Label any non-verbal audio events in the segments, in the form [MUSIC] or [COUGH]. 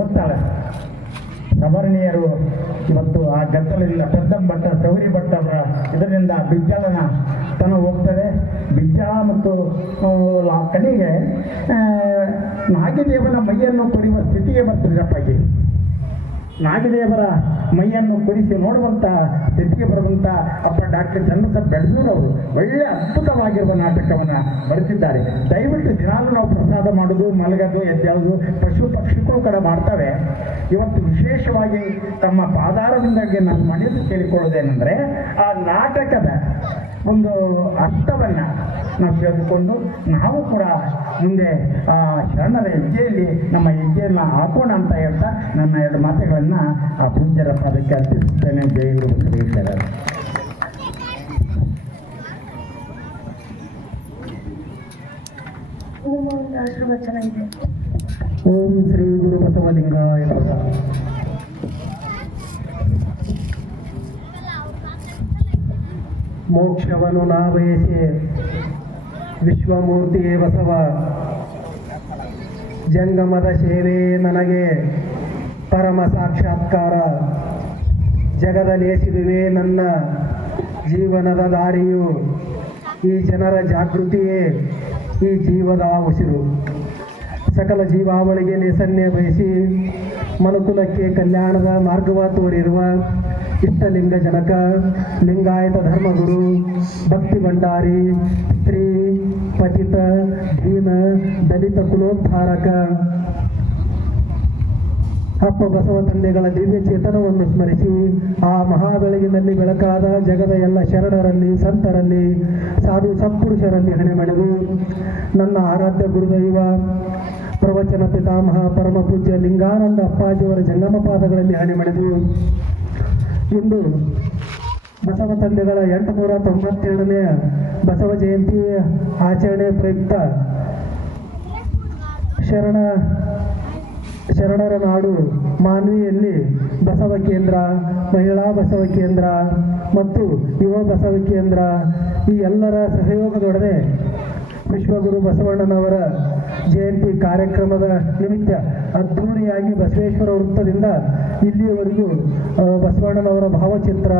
ಗೊತ್ತಾಳೆ ಸವರ್ಣೀಯರು ಇವತ್ತು ಆ ಗದ್ದಲದಿಂದ ಭಟ್ಟ ಸೌರಿ ಭಟ್ಟ ಇದರಿಂದ ಬಿಜ್ಜಳನ ತನ ಹೋಗ್ತದೆ. ಬಿಜ್ಜಳ ಮತ್ತು ಕಡೆಗೆ ನಾಗಿದೇವನ ಮೈಯನ್ನು ಕೊರಿಯುವ ಸ್ಥಿತಿಗೆ ಬರ್ತದೆ ಇಲ್ಲಿ ನಾಗದೇವರ ಮೈಯನ್ನು ಕುರಿಸಿ ನೋಡುವಂಥ ಸ್ಥಿತಿಗೆ ಬರುವಂಥ ಅಪ್ಪ ಡಾಕ್ಟರ್ ಚಂದ್ರಪ್ಪ ಬೆಡ್ಸೂರ್ ಅವರು ಒಳ್ಳೆ ಅದ್ಭುತವಾಗಿರುವ ನಾಟಕವನ್ನ ಬರೆದಿದ್ದಾರೆ. ದಯವಿಟ್ಟು ದಿನಾಲು ನಾವು ಪ್ರಸಾದ ಮಾಡೋದು, ಮಲಗೋದು, ಎದ್ದೇಳೋದು, ಪಶು ಪಕ್ಷಿಗಳು ಕೂಡ ಮಾಡ್ತವೆ. ಇವತ್ತು ವಿಶೇಷವಾಗಿ ತಮ್ಮ ಪಾದಾರದಿಂದಾಗಿ ನಾನು ಮನೆಯಲ್ಲಿ ಕೇಳಿಕೊಳ್ಳೋದೇನೆಂದರೆ, ಆ ನಾಟಕದ ಒಂದು ಅರ್ಥವನ್ನು ನಾವು ತಿಳಿದುಕೊಂಡು ನಾವು ಕೂಡ ಮುಂದೆ ಆ ಶರಣರ ಹೆಜ್ಜೆಯಲ್ಲಿ ನಮ್ಮ ಹೆಜ್ಜೆಯನ್ನು ಹಾಕೋಣ ಅಂತ ಹೇಳ್ತಾ ನನ್ನ ಎರಡು ಮಾತುಗಳನ್ನು ಆ ಪೂಜ್ಯರ ಪದಕ್ಕೆ ಅರ್ಪಿಸುತ್ತೇನೆ. ಜೈ ಗುರು ಬಸವೇಶ್ವರ ನಿಮ್ಮ ಒಂದು ಆಶೀರ್ವಚನ ಇದೆ. ಓಂ ಶ್ರೀ ಗುರು ಬಸವಲಿಂಗಾಯ ಮೋಕ್ಷವನ್ನು ನಾ ಬಯಸಿ ವಿಶ್ವಮೂರ್ತಿಯೇ ಬಸವ. ಜಂಗಮದ ಸೇವೆ ನನಗೆ ಪರಮ ಸಾಕ್ಷಾತ್ಕಾರ. ಜಗದ ಲೇಸಿದುವೆ ನನ್ನ ಜೀವನದ ದಾರಿಯು. ಈ ಜನರ ಜಾಗೃತಿಯೇ ಈ ಜೀವದ ಉಸಿರು. ಸಕಲ ಜೀವಾವಳಿಗೆ ನಿಸನ್ನೆ ಬಯಸಿ ಮನುಕುಲಕ್ಕೆ ಕಲ್ಯಾಣದ ಮಾರ್ಗವ ತೋರಿರುವ ಇಷ್ಟಲಿಂಗ ಜನಕ ಲಿಂಗಾಯತ ಧರ್ಮಗುರು, ಭಕ್ತಿ ಭಂಡಾರಿ, ಸ್ತ್ರೀ, ಪತಿತ, ಭೀಮ, ದಲಿತ ಕುಲೋದ್ಧಾರಕ. ಅಪ್ಪ ಬಸವ ತಂದೆಗಳ ದಿವ್ಯ ಚೇತನವನ್ನು ಸ್ಮರಿಸಿ, ಆ ಮಹಾಬೆಳಗಿನಲ್ಲಿ ಬೆಳಕಾದ ಜಗದ ಎಲ್ಲ ಶರಣರಲ್ಲಿ, ಸಂತರಲ್ಲಿ, ಸಾಧು ಸತ್ಪುರುಷರಲ್ಲಿ ಹಣೆ ಮಳೆದು ನನ್ನ ಆರಾಧ್ಯ ಗುರುದೈವ, ಪ್ರವಚನ ಪಿತಾಮಹ ಪರಮ ಪೂಜ್ಯ ಲಿಂಗಾನಂದ ಅಪ್ಪಾಜಿಯವರ ಜಂಗಮ ಪಾದಗಳಲ್ಲಿ ಹಣೆ ಮಳೆದು ಇಂದು ಬಸವ ತಂದೆಗಳ ಎಂಟುನೂರ ತೊಂಬತ್ತೇಳನೇ ಬಸವ ಜಯಂತಿ ಆಚರಣೆ ಪ್ರಯುಕ್ತ ಶರಣ, ಶರಣರ ನಾಡು ಮಾನ್ವಿಯಲ್ಲಿ ಬಸವ ಕೇಂದ್ರ, ಮಹಿಳಾ ಬಸವ ಕೇಂದ್ರ ಮತ್ತು ಯುವ ಬಸವ ಕೇಂದ್ರ ಈ ಎಲ್ಲರ ಸಹಯೋಗದೊಡನೆ ವಿಶ್ವಗುರು ಬಸವಣ್ಣನವರ ಜಯಂತಿ ಕಾರ್ಯಕ್ರಮದ ನಿಮಿತ್ತ ಅದ್ಧೂರಿಯಾಗಿ ಬಸವೇಶ್ವರ ವೃತ್ತದಿಂದ ಇಲ್ಲಿಯವರೆಗೂ ಬಸವಣ್ಣನವರ ಭಾವಚಿತ್ರ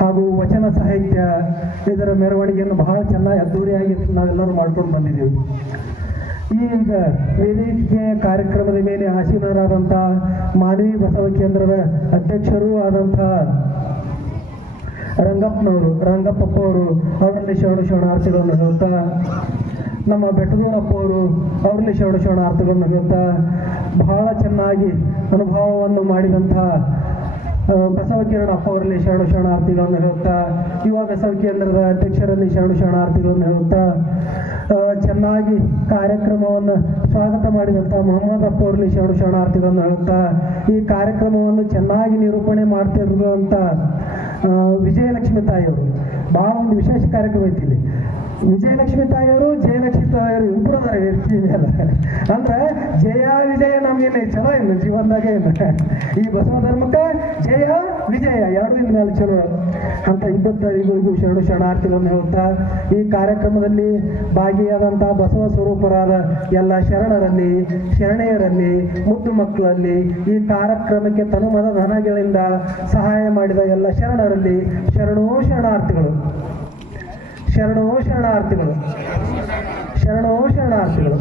ಹಾಗೂ ವಚನ ಸಾಹಿತ್ಯ ಇದರ ಮೆರವಣಿಗೆಯನ್ನು ಬಹಳ ಚೆನ್ನಾಗಿ ಅದ್ದೂರಿಯಾಗಿ ನಾವೆಲ್ಲರೂ ಮಾಡ್ಕೊಂಡು ಬಂದಿದ್ದೀವಿ. ಈಗ ವೇದಿಕೆ ಕಾರ್ಯಕ್ರಮದ ಮೇಲೆ ಆಸೀನರಾದಂಥ ಮಾನವಿ ಬಸವ ಕೇಂದ್ರದ ಅಧ್ಯಕ್ಷರೂ ಆದಂಥ ರಂಗಪ್ಪನವರು, ರಂಗಪ್ಪಪ್ಪ ಅವರು ಅವರಲ್ಲಿ ಶರಣ ಶರಣಾರ್ಥಿಗಳನ್ನು ಹೇಳ್ತಾ ನಮ್ಮ ಬೆಟ್ಟದೂರಪ್ಪ ಅವರು, ಅವರಲ್ಲಿ ಶರಣ ಶರಣಾರ್ಥಿಗಳನ್ನು ಹೇಳ್ತಾ ಬಹಳ ಚೆನ್ನಾಗಿ ಅನುಭವವನ್ನು ಮಾಡಿದಂಥ ಬಸವಕಿರಣ ಬಸವ ಕಿರಣ ಅಪ್ಪ ಅವರಲ್ಲಿ ಶರಣ ಶರಣಾರ್ಥಿಗಳನ್ನು ಹೇಳುತ್ತಾ ಯುವ ಬಸವ ಕೇಂದ್ರದ ಅಧ್ಯಕ್ಷರಲ್ಲಿ ಶರಣ ಶರಣಾರ್ಥಿಗಳನ್ನು ಹೇಳುತ್ತಾ ಚೆನ್ನಾಗಿ ಕಾರ್ಯಕ್ರಮವನ್ನು ಸ್ವಾಗತ ಮಾಡಿದಂಥ ಮೊಹಮ್ಮದ್ ಅಪ್ಪ ಅವರಲ್ಲಿ ಶರಣ ಶರಣಾರ್ಥಿಗಳನ್ನು ಹೇಳುತ್ತಾ ಈ ಕಾರ್ಯಕ್ರಮವನ್ನು ಚೆನ್ನಾಗಿ ನಿರೂಪಣೆ ಮಾಡ್ತಿರುವಂಥ ವಿಜಯಲಕ್ಷ್ಮಿ ತಾಯಿಯವರು ಭಾಳ ಒಂದು ವಿಶೇಷ ಕಾರ್ಯಕ್ರಮ ಐತಿ ಇಲ್ಲಿ. ವಿಜಯಲಕ್ಷ್ಮಿ ತಾಯಿಯವರು, ಜಯಲಕ್ಷ್ಮಿ ತಾಯಿಯವರು ಇಬ್ಬರು ಅದಾರ ವ್ಯಕ್ತಿ ಮೇಲೆ ಅಂದ್ರೆ ಜಯ, ವಿಜಯ ನಮ್ಗೇನೆ ಚಲೋ ಇಲ್ಲ ಜೀವನದಾಗ ಈ ಬಸವ ಧರ್ಮಕ್ಕೆ ಜಯ, ವಿಜಯ ಎರಡು ಮೇಲೆ ಚಲೋ. ಅಂತ ಇಬ್ಬರಿಗೂ ಶರಣು ಶರಣಾರ್ಥಿಗಳನ್ನು ಹೇಳ್ತಾ, ಈ ಕಾರ್ಯಕ್ರಮದಲ್ಲಿ ಭಾಗಿಯಾದಂಥ ಬಸವ ಸ್ವರೂಪರಾದ ಎಲ್ಲ ಶರಣರಲ್ಲಿ, ಶರಣೆಯರಲ್ಲಿ, ಮುದ್ದು ಮಕ್ಕಳಲ್ಲಿ, ಈ ಕಾರ್ಯಕ್ರಮಕ್ಕೆ ತನುಮದ ಧನಗಳಿಂದ ಸಹಾಯ ಮಾಡಿದ ಎಲ್ಲ ಶರಣರಲ್ಲಿ ಶರಣೋ ಶರಣಾರ್ಥಿಗಳು. ಶರಣೋ ಶರಣಾರ್ಥಿಗಳು. ಶರಣೋ ಶರಣಾರ್ಥಿಗಳು.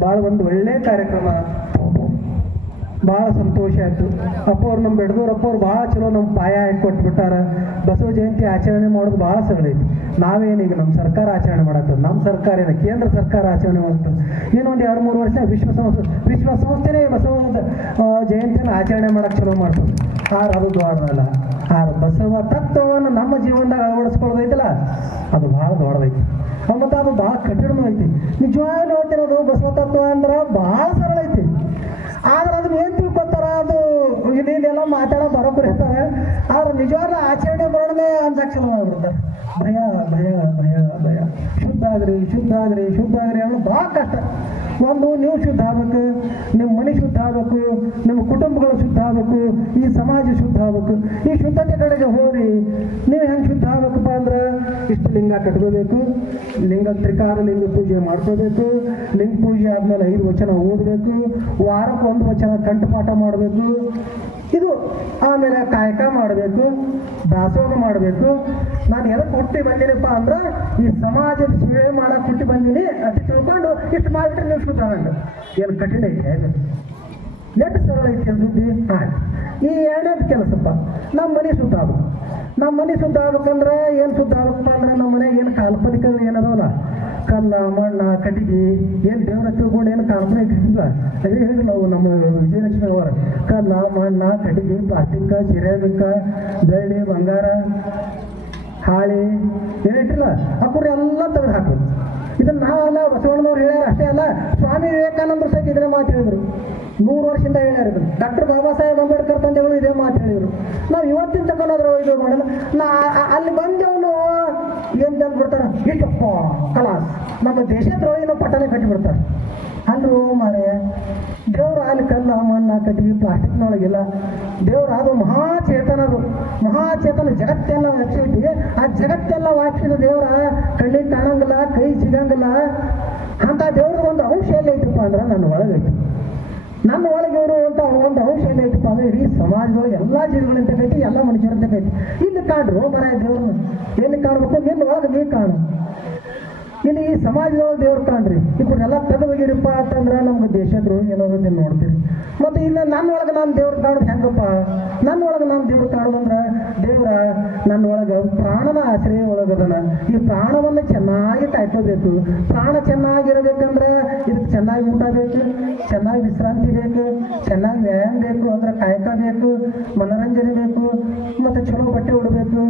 ಭಾಳ ಒಂದು ಒಳ್ಳೆ ಕಾರ್ಯಕ್ರಮ. ಭಾಳ ಸಂತೋಷ ಆಯಿತು. ಅಪ್ಪ ಅವ್ರು ನಮ್ಮ ಅಪ್ಪ ಅವ್ರು ಭಾಳ ಚಲೋ ನಮ್ಮ ಪಾಯ ಹಾಕಿ ಕೊಟ್ಬಿಟ್ಟಾರ. ಬಸವ ಜಯಂತಿ ಆಚರಣೆ ಮಾಡೋದು ಭಾಳ ಸರಳ ಐತಿ. ನಾವೇನೀಗ ನಮ್ಮ ಸರ್ಕಾರ ಆಚರಣೆ ಮಾಡತ್ತದ ನಮ್ಮ ಸರ್ಕಾರ ಏನ, ಕೇಂದ್ರ ಸರ್ಕಾರ ಆಚರಣೆ ಮಾಡ್ತದೆ ಇನ್ನೊಂದು ಎರಡು ಮೂರು ವರ್ಷ ವಿಶ್ವ ಸಂಸ್ಥೆ, ವಿಶ್ವ ಸಂಸ್ಥೆನೇ ಬಸವ ಜಯಂತಿನ ಆಚರಣೆ ಮಾಡೋಕ್ಕೆ ಚಲೋ ಮಾಡ್ತದೆ ಆರು ಅದು ದೊಡ್ಡದಲ್ಲ. ಆರು ಬಸವ ತತ್ವವನ್ನು ನಮ್ಮ ಜೀವನದಾಗ ಅಳವಡಿಸ್ಕೊಳ್ಳೋದೈತಲ್ಲ ಅದು ಭಾಳ ದೊಡ್ಡದೈತಿ. ಮತ್ತು ಅದು ಭಾಳ ಕಠಿಣನೂ ಐತಿ. ನಿಜವಾಗ್ಲೂ ಹೇಳ್ತಿರೋದು ಬಸವ ತತ್ವ ಅಂದ್ರೆ ಭಾಳ ಸರಳ ಐತಿ. ಆದ್ರೆ ಅದನ್ನ ಏನು ತಿಳ್ಕೊತಾರ ಅದು ಇಲ್ಲೆಲ್ಲ ಮಾತಾಡೋ ಬರೋಬ್ಬರಿ ಇರ್ತಾರೆ. ಆದ್ರೆ ನಿಜವಾದ ಆಚರಣೆ ಬರೋಣನೇ ಅಂದಾಕ್ಷಣ ಮಾಡ್ಬಿಡ್ತಾರೆ ಭಯ ಭಯ ಭಯ ಭಯ. ಶುದ್ಧ ಆಗ್ರಿ ಶುದ್ಧ ಆಗ್ರಿ ಶುದ್ಧ ಆಗ್ರಿ ಅನ್ನೋದು ಭಾಳ ಕಷ್ಟ. ಒಂದು, ನೀವು ಶುದ್ಧ ಆಗ್ಬೇಕು ನಿಮ್ಮ ಮನೆ ಶುದ್ಧ ಆಗ್ಬೇಕು, ನಿಮ್ಮ ಕುಟುಂಬಗಳು ಶುದ್ಧ ಆಗ್ಬೇಕು, ಈ ಸಮಾಜ ಶುದ್ಧ ಆಗ್ಬೇಕು, ಈ ಶುದ್ಧತೆ ಕಡೆಗೆ ಹೋರಿ, ನೀವು ಹೆಂಗೆ ಶುದ್ಧ ಆಗ್ಬೇಕಪ್ಪ ಅಂದ್ರೆ ಇಷ್ಟು ಲಿಂಗ ಕಟ್ಕೋಬೇಕು, ಲಿಂಗ ತ್ರಿಕಾರ ಲಿಂಗ ಪೂಜೆ ಮಾಡ್ಕೋಬೇಕು, ಲಿಂಗ ಪೂಜೆ ಆದ್ಮೇಲೆ ಐದು ವಚನ ಓದಬೇಕು ವಾರಕ್ಕೆ ಒಂದು ವಚನ ಕಂಠಪಾಠ ಮಾಡಬೇಕು. ಇದು ಆಮೇಲೆ ಕಾಯಕ ಮಾಡಬೇಕು, ದಾಸೋಹ ಮಾಡಬೇಕು. ನಾನು ಎದಕ್ಕೆ ಹುಟ್ಟಿ ಬಂದಿನಪ್ಪ ಅಂದ್ರೆ, ಈ ಸಮಾಜದ ಸೇವೆ ಮಾಡಕ್ಕೆ ಹುಟ್ಟಿ ಬಂದೀನಿ ಅಂತ ತಿಳ್ಕೊಂಡು ಇಷ್ಟು ಮಾಡಿಬಿಟ್ಟು ಆಗಂಗ ಏನು ಕಠಿಣ ಐತೆ ನೆಟ್ ಸರಳ ಐತೆ ಸುದ್ದಿ ಹಾಂ ಈ ಎರಡನೇದು ಕೆಲಸಪ್ಪ ನಮ್ಮ ಮನೆ ಸುತ್ತಾಗ ನಮ್ಮ ಮನೆ ಶುದ್ಧ ಆಗ್ಬೇಕಂದ್ರೆ ಏನು ಶುದ್ಧ ಆಗ್ಬೇಕಪ್ಪ ಅಂದ್ರೆ ನಮ್ಮ ಮನೆ ಏನು ಕಾಲ್ಪನಿಕ ಏನದವಲ್ಲ? ಕಲ್ಲ, ಮಣ್ಣ, ಕಟ್ಟಿಗೆ, ಏನು ದೇವರ ತಿಳ್ಕೊಂಡು ಏನು ಕಾಲ್ಪನೆ ಇಟ್ಟಿಲ್ಲ ಅದೇ ಹೇಳಿ ನಾವು ನಮ್ಮ ವಿಜಯಲಕ್ಷ್ಮಿ ಅವರ. ಕಲ್ಲ, ಮಣ್ಣ, ಕಟ್ಟಿಗೆ, ಪ್ಲಾಸ್ಟಿಕ್, ಸಿರಾಮಿಕ, ಬೆಳ್ಳಿ, ಬಂಗಾರ. ಹಾಳಿ ಏನಿಟ್ಟಿಲ್ಲ ಅಕ್ಕವ್ರು ಎಲ್ಲ ತೆಗೆದು ಹಾಕೋದು ಇದನ್ನ ನಾವಲ್ಲ ಬಸವಣ್ಣನವ್ರು ಹೇಳ್ಯಾರ ಅಷ್ಟೇ ಅಲ್ಲ, ಸ್ವಾಮಿ ವಿವೇಕಾನಂದರು ಸಹಿತ ಇದ್ರೆ ಮಾತು ಹೇಳಿದ್ರು. ನೂರು ವರ್ಷದಿಂದ ಹೇಳ್ಯಾರ ಇದನ್ನು. ಡಾಕ್ಟರ್ ಬಾಬಾ ಸಾಹೇಬ್ ಅಂಬೇಡ್ಕರ್ ತಂದೆಗಳು ಇದೇ ಮಾತು ಹೇಳಿದ್ರು. ನಾವು ಇವತ್ತಿನ ತಗೊಂಡಾದ್ರು ಇದು ಮಾಡಲ್ಲ ನಾ ಅಲ್ಲಿ ಬಂದವನು ಏನು ತಂದು ಬಿಡ್ತಾರ? ಕಲಾಸ್. ನಮ್ಮ ದೇಶದ್ರೋಹಿನ ಪಟ್ಟಣ ಕಟ್ಟಿಬಿಡ್ತಾರೆ. ಅಲ್ರು ಮಾರೆ? ದೇವ್ರು ಅಲ್ಲಿ ಕಲ್ಲ ಮಣ್ಣ ಕಟ್ಟಿಗೆ ಪ್ಲಾಸ್ಟಿಕ್ನೊಳಗಿಲ್ಲ ದೇವ್ರು ಅದು. ಮಹಾಚೇತನದು ಮಹಾಚೇತನ ಜಗತ್ತೆಲ್ಲ ವ್ಯಾಪಿಸೈತಿ ಆ ಜಗತ್ತೆಲ್ಲ ವಾಚಿದ ದೇವ್ರ ಕಣ್ಣಿಗೆ ಕಾಣಂಗಿಲ್ಲ, ಕೈ ಸಿಗಂಗಿಲ್ಲ. ಅಂತ ದೇವ್ರ ಒಂದು ಅಂಶ ಎಲ್ಲೈತಪ್ಪ ಅಂದ್ರೆ ನನ್ನ ಒಳಗೈತಿ. ನನ್ನ ಒಳಗೆ ಇರುವಂಥ ಒಂದು ಅಂಶ ಏನೈತಪ್ಪ ಅಂದ್ರೆ ಇಡೀ ಸಮಾಜದೊಳಗೆ ಎಲ್ಲ ಎಲ್ಲ ಮನುಷ್ಯರಂತ ಐತಿ ಇಲ್ಲಿ ಕಾಣ್ರು ಮರ ದೇವ್ರನ್ನ ಎಲ್ಲಿ ಕಾಣ್ಬೇಕು? ನಿನ್ನ ಒಳಗೆ ನೀ ಕಾಣು. ಇಲ್ಲಿ ಈ ಸಮಾಜದೊಳಗೆ ದೇವ್ರು ಕಾಣ್ರಿ. ಇವ್ರನ್ನೆಲ್ಲ ತೆಗೆದೋಗಿರಪ್ಪ ಅಂತಂದ್ರೆ ನಮ್ಗೆ ದೇಶದ್ರೋಹಿ ಏನೋ ನೀವು ನೋಡ್ತೀರಿ. ಮತ್ತು ಇನ್ನು ನನ್ನೊಳಗೆ ನಾನು ದೇವ್ರು ಕಾಣೋದು ಹೆಂಗಪ್ಪ? ನನ್ನ ಒಳಗೆ ನಾನು ದೇವ್ರು ಕಾಣೋದಂದ್ರೆ ದೇವ್ರ ನನ್ನ ಒಳಗೆ ಪ್ರಾಣದ ಆಶ್ರಯ ಒಳಗದನ ಈ ಪ್ರಾಣವನ್ನು ಚೆನ್ನಾಗಿ ಕಾಯ್ಕೋಬೇಕು. ಪ್ರಾಣ ಚೆನ್ನಾಗಿರಬೇಕಂದ್ರೆ ಇದಕ್ಕೆ ಚೆನ್ನಾಗಿ ಊಟ ಬೇಕು, ಚೆನ್ನಾಗಿ ವಿಶ್ರಾಂತಿ ಬೇಕು, ಚೆನ್ನಾಗಿ ವ್ಯಾಯಾಮ ಬೇಕು ಅಂದ್ರೆ ಕಾಯಕ ಬೇಕು, ಮನೋರಂಜನೆ ಬೇಕು, ಮತ್ತು ಚಲೋ ಬಟ್ಟೆ ಉಡಬೇಕು,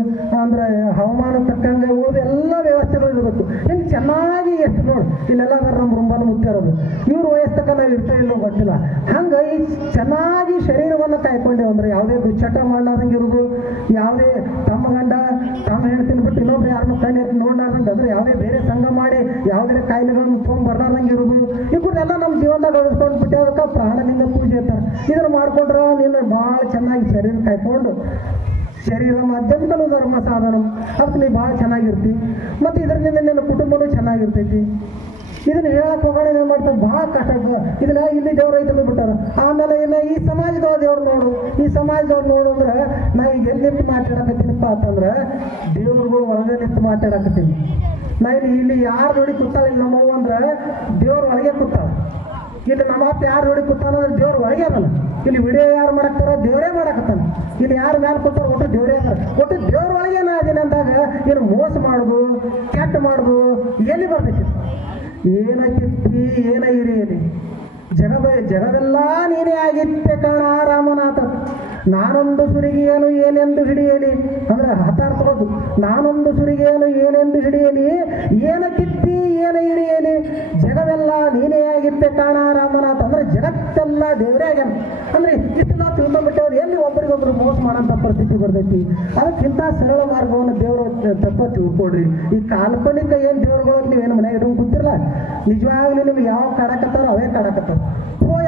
ಅಂದ್ರೆ ಹವಾಮಾನ ತಕ್ಕಂಗೆ ಉಳಿದ ಎಲ್ಲ ವ್ಯವಸ್ಥೆಗಳು ಇರಬೇಕು. ಹಿಂಗೆ ಚೆನ್ನಾಗಿ ಎಷ್ಟು ನೋಡು. ಇಲ್ಲೆಲ್ಲ ನಮ್ಮ ರುಂಬಾನ ಮುತ್ತಿರೋದು ಇವ್ರ ವಯಸ್ಸಕ್ಕ ನಾವು ಇರ್ತೇವೆ ಇಲ್ಲೋ ಗೊತ್ತಿಲ್ಲ. ಹಂಗೆ ಈ ಚೆನ್ನಾಗಿ ಶರೀರವನ್ನು ಕಾಯ್ಕೊಂಡೇವು ಅಂದ್ರೆ ಯಾವುದೇ ದುಶ್ಚಟ ಮಾಡ್ಲಾರ್ದಂಗೆ ಇರೋದು, ಯಾವುದೇ ತಮ್ಮ ಗಂಡ ತಮ್ಮ ಹೆಣ್ತಿನ ಬಿಟ್ಟು ಇನ್ನೊಬ್ರು ಯಾರನ್ನು ಕಣ್ಣು ಎತ್ತಿ ನೋಡ್ಲಾರ್ದಂಗೆ ಅಂದ್ರೆ ಯಾವುದೇ ಬೇರೆ ಸಂಘ ಮಾಡಿ, ಯಾವುದೇ ಕಾಯಿಲೆಗಳನ್ನು ತೊಗೊಂಡು ಬರ್ಲಾರ್ದಂಗೆ ಇವ್ರನ್ನೆಲ್ಲ ನಮ್ಮ ಜೀವನದಾಗ ಅಳಿಸ್ಕೊಂಡು ಬಿಟ್ಟೆ ಅದಕ್ಕೆ ಪ್ರಾಣಲಿಂಗ ಪೂಜೆ ಅಂತಾರೆ. ಇದನ್ನು ಮಾಡ್ಕೊಂಡ್ರೆ ನೀನು ಭಾಳ ಚೆನ್ನಾಗಿ ಶರೀರ ಕಾಯ್ಕೊಂಡು ಶರೀರ ಅತ್ಯಂತಲೂ ಧರ್ಮ ಸಾಧನ. ಅದಕ್ಕೆ ನೀ ಭಾಳ ಚೆನ್ನಾಗಿರ್ತಿ. ಮತ್ತು ಇದರಿಂದ ನಿನ್ನ ಕುಟುಂಬನೂ ಚೆನ್ನಾಗಿರ್ತೈತಿ. ಇದನ್ನ ಹೇಳಕ್ ಹೋಗೋಣ ಏನು ಮಾಡ್ತಾರೆ ಭಾಳ ಕಷ್ಟ. ಇದನ್ನ ಇಲ್ಲಿ ದೇವ್ರ ಐತಂದು ಬಿಟ್ಟಾರ. ಆಮೇಲೆ ಇನ್ನು ಈ ಸಮಾಜದವ್ರು ದೇವ್ರು ನೋಡು. ಈ ಸಮಾಜದವ್ರು ನೋಡು ಅಂದ್ರೆ ನಾ ಈಗ ಎಲ್ಲಿ ನಿಂತು ಮಾತಾಡಕತ್ತೀನಪ್ಪ ಅಂತಂದ್ರೆ ದೇವ್ರುಗಳು ಒಳಗೆ ನಿಂತು ಮಾತಾಡಕತ್ತೀನಿ. ನಾ ಇಲ್ಲಿ ಇಲ್ಲಿ ಯಾರು ನೋಡಿ ಕೂತಾಳ ಇಲ್ಲಿ ನಮ್ಮವು ಅಂದ್ರೆ ದೇವ್ರ ಒಳಗೆ ಕೂತಾಳ. ಇಲ್ಲಿ ನಮ್ಮ ಅಪ್ಪ ಯಾರು ನೋಡಿ ಕೂತಾನ ದೇವ್ರು ದೇವ್ರ ಒಳಗೆ ಅದಲ್ಲ. ಇಲ್ಲಿ ವಿಡಿಯೋ ಯಾರು ಮಾಡಕ್ತಾರ ದೇವರೇ ಮಾಡಕತ್ತಾನ. ಇಲ್ಲಿ ಯಾರು ಮ್ಯಾಲ ಕೂತಾರ ಒಟ್ಟು ದೇವರೇ ಅದಾರ ಒಟ್ಟು ದೇವ್ರ ಒಳಗೆ ಅದೇನೆ ಅಂದಾಗ ಏನು ಮೋಸ ಮಾಡುದು ಕೆಟ್ಟ ಮಾಡುದು ಎಲ್ಲಿ ಬರ್ತೈತಿ? ಏನ ಕಿತ್ತಿ ಏನ ಇರಿ ಜಗದ ಜಗವೆಲ್ಲ ನೀನೇ ಆಗಿತ್ತೆ ಕಾಣ ರಾಮನಾಥ. ನಾನೊಂದು ಸುರಿಗೆಯನು ಏನೆಂದು ಹಿಡಿಯಲಿ? ಅಂದ್ರೆ ಹತಾರ್ಥವದು ನಾನೊಂದು ಸುರಿಗೆಯನು ಏನೆಂದು ಹಿಡಿಯಲಿ? ಏನ ಕಿತ್ತಿ ಏನ ಜಗವೆಲ್ಲ ಆಗಿತ್ತೆ ಕಾಣ ರಾಮನಾಥ ಅಂದ್ರೆ ಜಗತ್ತೆಲ್ಲ ದೇವರೇ ಆಗ್ಯಾನ. ಅಂದ್ರೆ ಇಷ್ಟೆಲ್ಲ ನಾವು ತಿಳ್ಕೊಂಡ್ಬಿಟ್ಟವ್ರು ಎಲ್ಲಿ ಒಬ್ಬರಿಗೊಬ್ರು ಮೋಸ ಮಾಡೋಂಥ ಪರಿಸ್ಥಿತಿ ಬರ್ತೈತಿ. ಅದಕ್ಕಿಂತ ಸರಳ ಮಾರ್ಗವನ್ನು ದೇವರು ತತ್ವ ತಿಳ್ಕೊಡ್ರಿ ಈ ಕಾಲ್ಪನಿಕ ಏನು ದೇವ್ರುಗಳು ಅಂತ ನೀವೇನು ಮನೆಗೆ ಇಟ್ಕೊಂಡು ಕೂತಿರಲ್ಲ ನಿಜವಾಗ್ಲೂ ನಿಮ್ಗೆ ಯಾವ ಕಾಡಕತ್ತಾರೋ ಅವೇ ಕಾಡಕತ್ತಾರ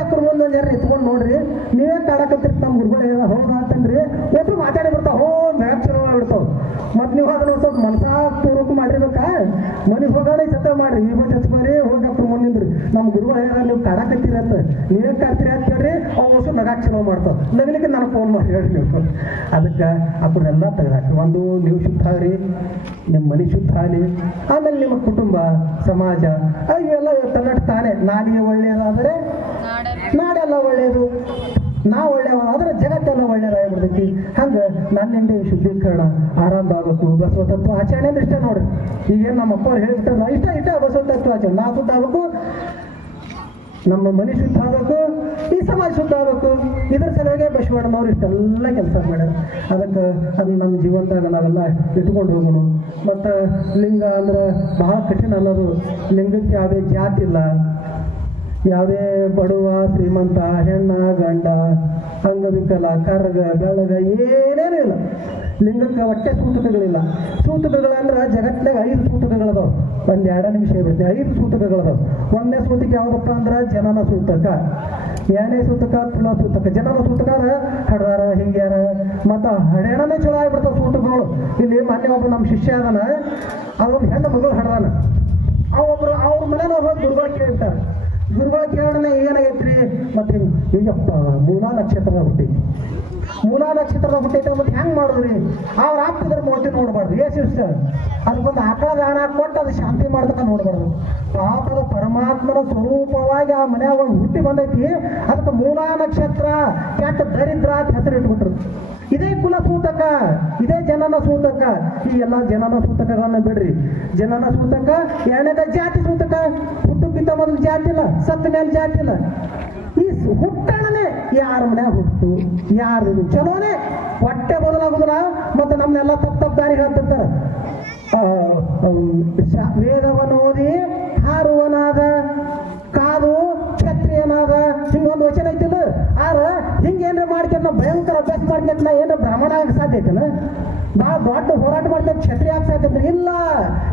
ಹೋ ಯಾಕ್ರ ಮುಂದೆ ಒಂದು ಯಾರು ಎತ್ಕೊಂಡು ನೋಡ್ರಿ, ನೀವೇ ಕಾಡಕತ್ತಿರ್ ನಮ್ಮ ಗುರುಗಳು ಹೌದಾ ಅಂತಂದ್ರಿ, ಒಬ್ರು ಮಾತಾಡಿ ಬರ್ತಾವ ಹೋ ಮ್ಯಾಚ್ ಚಲೋ ಮಾಡ್ಬಿಡ್ತಾವ ಮತ್ತು ನೀವು ಸ್ವಲ್ಪ ಮನಸಾ ಪೂರ್ವಕ ಮಾಡಿರ್ಬೇಕಾ? ಮನೆಗೆ ಹೋಗೋಣ ಸತ್ತ ಮಾಡ್ರಿ ಈಗ ಹಚ್ಕೋರಿ ಹೋಗಿ ಅಕ್ರ ಮುಂದಿಂದ್ರಿ ನಮ್ಮ ಗುರುಗಳು ಹೇಳ ನೀವು ಅಂತ. ನೀವೇ ಕಾಡ್ತೀರಿ ಅಂತ ಹೇಳ್ರಿ, ಅವು ಹೊಸ ನಗಾಕ್ ಚಲೋ ಮಾಡ್ತಾವ. ನಗಲಿಕ್ಕೆ ನಾನು ಫೋನ್ ಮಾಡಿ ಹೇಳಿ ನೀವು ಅದಕ್ಕೆ ಅಕ್ರನ್ನೆಲ್ಲ ತೆಗೆದಾಕ್ರಿ. ಒಂದು, ನೀವು ಶುದ್ಧ ಆಗ್ರಿ ನಿಮ್ಮ ಮನೆ ಶುದ್ಧ ಆಗಲಿ. ಆಮೇಲೆ ನಿಮ್ಮ ಕುಟುಂಬ, ಸಮಾಜ ಇವೆಲ್ಲ ತನ್ನಟ್ಟು ತಾನೇ. ನಾಲಿಗೆ ಒಳ್ಳೆಯದಾದರೆ ನಾಡೆಲ್ಲ ಒಳ್ಳೆಯದು ನಾ ಒಳ್ಳೆಯವಾದ್ರೆ ಜಗತ್ತೆಲ್ಲ ಒಳ್ಳೆಯದಾಗ್ಬಿಡ್ತೈತಿ ಹಂಗೆ ನನ್ನಿಂದ ಈ ಶುದ್ಧೀಕರಣ ಆರಂಭ ಆಗಬೇಕು. ಬಸವ ತತ್ವ ಆಚರಣೆ ಅಂದ್ರೆ ಇಷ್ಟ ನೋಡ್ರಿ. ಈಗೇನು ನಮ್ಮ ಅಪ್ಪ ಹೇಳ್ಬಿಟ್ಟಾರಲ್ಲ ಇಷ್ಟ ಇಷ್ಟ ಬಸವ ತತ್ವ ಆಚರಣೆ. ನಾ ಶುದ್ಧ ಆಗಬೇಕು, ನಮ್ಮ ಮನೆ ಶುದ್ಧ ಆಗಬೇಕು, ಈ ಸಮಾಜ ಶುದ್ಧ ಆಗಬೇಕು. ಇದ್ರ ಸಲುವಾಗಿ ಬಸವಣ್ಣನವ್ರು ಇಷ್ಟೆಲ್ಲ ಕೆಲಸ ಮಾಡ್ಯಾರ. ಅದಕ್ಕೆ ಅದು ನಮ್ಮ ಜೀವನದಾಗ ನಾವೆಲ್ಲ ಇಟ್ಕೊಂಡು ಹೋಗೋಣ. ಮತ್ತು ಲಿಂಗ ಅಂದ್ರೆ ಬಹಳ ಕಠಿಣ ಅನ್ನೋದು ಲಿಂಗಕ್ಕೆ ಯಾವುದೇ ಜಾತಿ ಇಲ್ಲ. ಯಾವುದೇ ಬಡವ, ಶ್ರೀಮಂತ, ಹೆಣ್ಣ, ಗಂಡ, ಅಂಗವಿಕಲ, ಕರ್ಗ, ಬೆಳಗ ಏನೇನೂ ಇಲ್ಲ ಲಿಂಗಕ್ಕೆ ಹೊಟ್ಟೆ ಸೂತಕಗಳಿಲ್ಲ. ಸೂತಕಗಳಂದ್ರೆ ಜಗತ್ತಿನಾಗ ಐದು ಸೂತಕಗಳದಾವ. ಒಂದು ಎರಡು ನಿಮಿಷ ಬಿಡ್ತೀನಿ ಐದು ಸೂತಕಗಳದಾವ. ಒಂದನೇ ಸೂತಕ ಯಾವುದಪ್ಪ ಅಂದ್ರೆ ಜನನ ಸೂತಕ. ಎರಡನೇ ಸೂತಕ ಪುಲ ಸೂತಕ. ಜನನ ಸೂತಕ ಅಂದ್ರೆ ಹಡ್ದಾರ, ಹಿಂಗ್ಯಾರ, ಮತ್ತು ಹಡೆಣನೇ ಚಲೋ ಆಗ್ಬಿಡ್ತಾವ ಸೂತಕಗಳು. ಇಲ್ಲಿ ಮೊನ್ನೆ ಒಬ್ಬ ನಮ್ಮ ಶಿಷ್ಯ ಅದನ. ಅದೊಂದು ಹೆಣ್ಣು ಮಗಳು ಹಡ್ದಾನ. ಅವೊಬ್ರು ಅವ್ರ ಮನೆಯವ್ರು ಹೋಗಿ ಗುರುಗಳು ಕೇಳ್ತಾರೆ ಕೇಳೋಣ ಏನಾಗೈತ್ರಿ? ಮತ್ತೆ ಈಗಪ್ಪ ಮೂಲಾ ನಕ್ಷತ್ರದ ಹುಟ್ಟಿ ಮೂಲಾ ನಕ್ಷತ್ರದ ಹುಟ್ಟೈತೆ ಮತ್ತೆ ಹೆಂಗ್ ಮಾಡಿದ್ರಿ? ಅವ್ರ ಹಾಕಿದ್ರೆ ಮೂರ್ತಿ ನೋಡ್ಬಾರ್ದು. ಏ ಶಿಷ್ಟ ಅದಕ್ಕೊಂದು ಆಕಳ ದಾನ ಕೊಟ್ಟು ಅದು ಶಾಂತಿ ಮಾಡ್ತಕ್ಕ ನೋಡ್ಬಾರ್ದು. ಪಾಪದ ಪರಮಾತ್ಮನ ಸ್ವರೂಪವಾಗಿ ಆ ಮನ್ಯಾಗ ಒಂದ್ ಹುಟ್ಟಿ ಬಂದೈತಿ. ಅದಕ್ಕೆ ಮೂಲಾ ನಕ್ಷತ್ರ ಕೆಟ್ಟ ದರಿದ್ರ ಅಂತ ಹೆಸರು ಇಟ್ಬಿಟ್ರು ಇದೇ ಕುಲ ಸೂತಕ, ಇದೇ ಜನನ ಸೂತಕ. ಈ ಎಲ್ಲ ಜನನ ಸೂತಕಗಳನ್ನ ಬಿಡ್ರಿ. ಜನನ ಸೂತಕ, ಎರಡನೇದ ಜಾತಿ ಸೂತಕ. ಹುಟ್ಟುಕಿಂತ ಮೊದಲು ಜಾತಿ ಇಲ್ಲ ಸತ್ತ ಮೇಲೆ ಜಾತಿ ಇಲ್ಲ ಈ ಹುಟ್ಟಣನೆ ಯಾರ ಮನ್ಯಾಗ ಹುಟ್ಟು, ಯಾರು ಚಲೋನೆ. ಹೊಟ್ಟೆ ಬದಲಾಗುದಿಲ್ಲ, ಮತ್ತೆ ನಮ್ನೆಲ್ಲ ತಪ್ಪ ತಪ್ಪು ದಾರಿ ಹೇಳ್ತಿರ್ತಾರ ವೇದವನ್ನು ಓದಿ ಹಾರುವನಾದ, ಕಾದು ಕ್ಷತ್ರಿಯನಾದ ಹಿಂಗೊಂದು ವಚನ ಐತಿಲ್ಲ, ಆರ ಹಿಂಗೆ ಏನ್ರ ಮಾಡ್ತೇವೆ ನಾವು ಭಯಂಕರ ಅಭ್ಯಾಸ ಮಾಡ್ತೇವೆ ನಾ ಏನ್ರ ಬ್ರಾಹ್ಮಣ ಆಗ ಸಾಧ್ಯ ಭಾಳ ದೊಡ್ಡ ಹೋರಾಟ ಮಾಡ್ತೇವೆ ಛತ್ರಿ ಆಗಕ್ಕೆ ಇಲ್ಲ.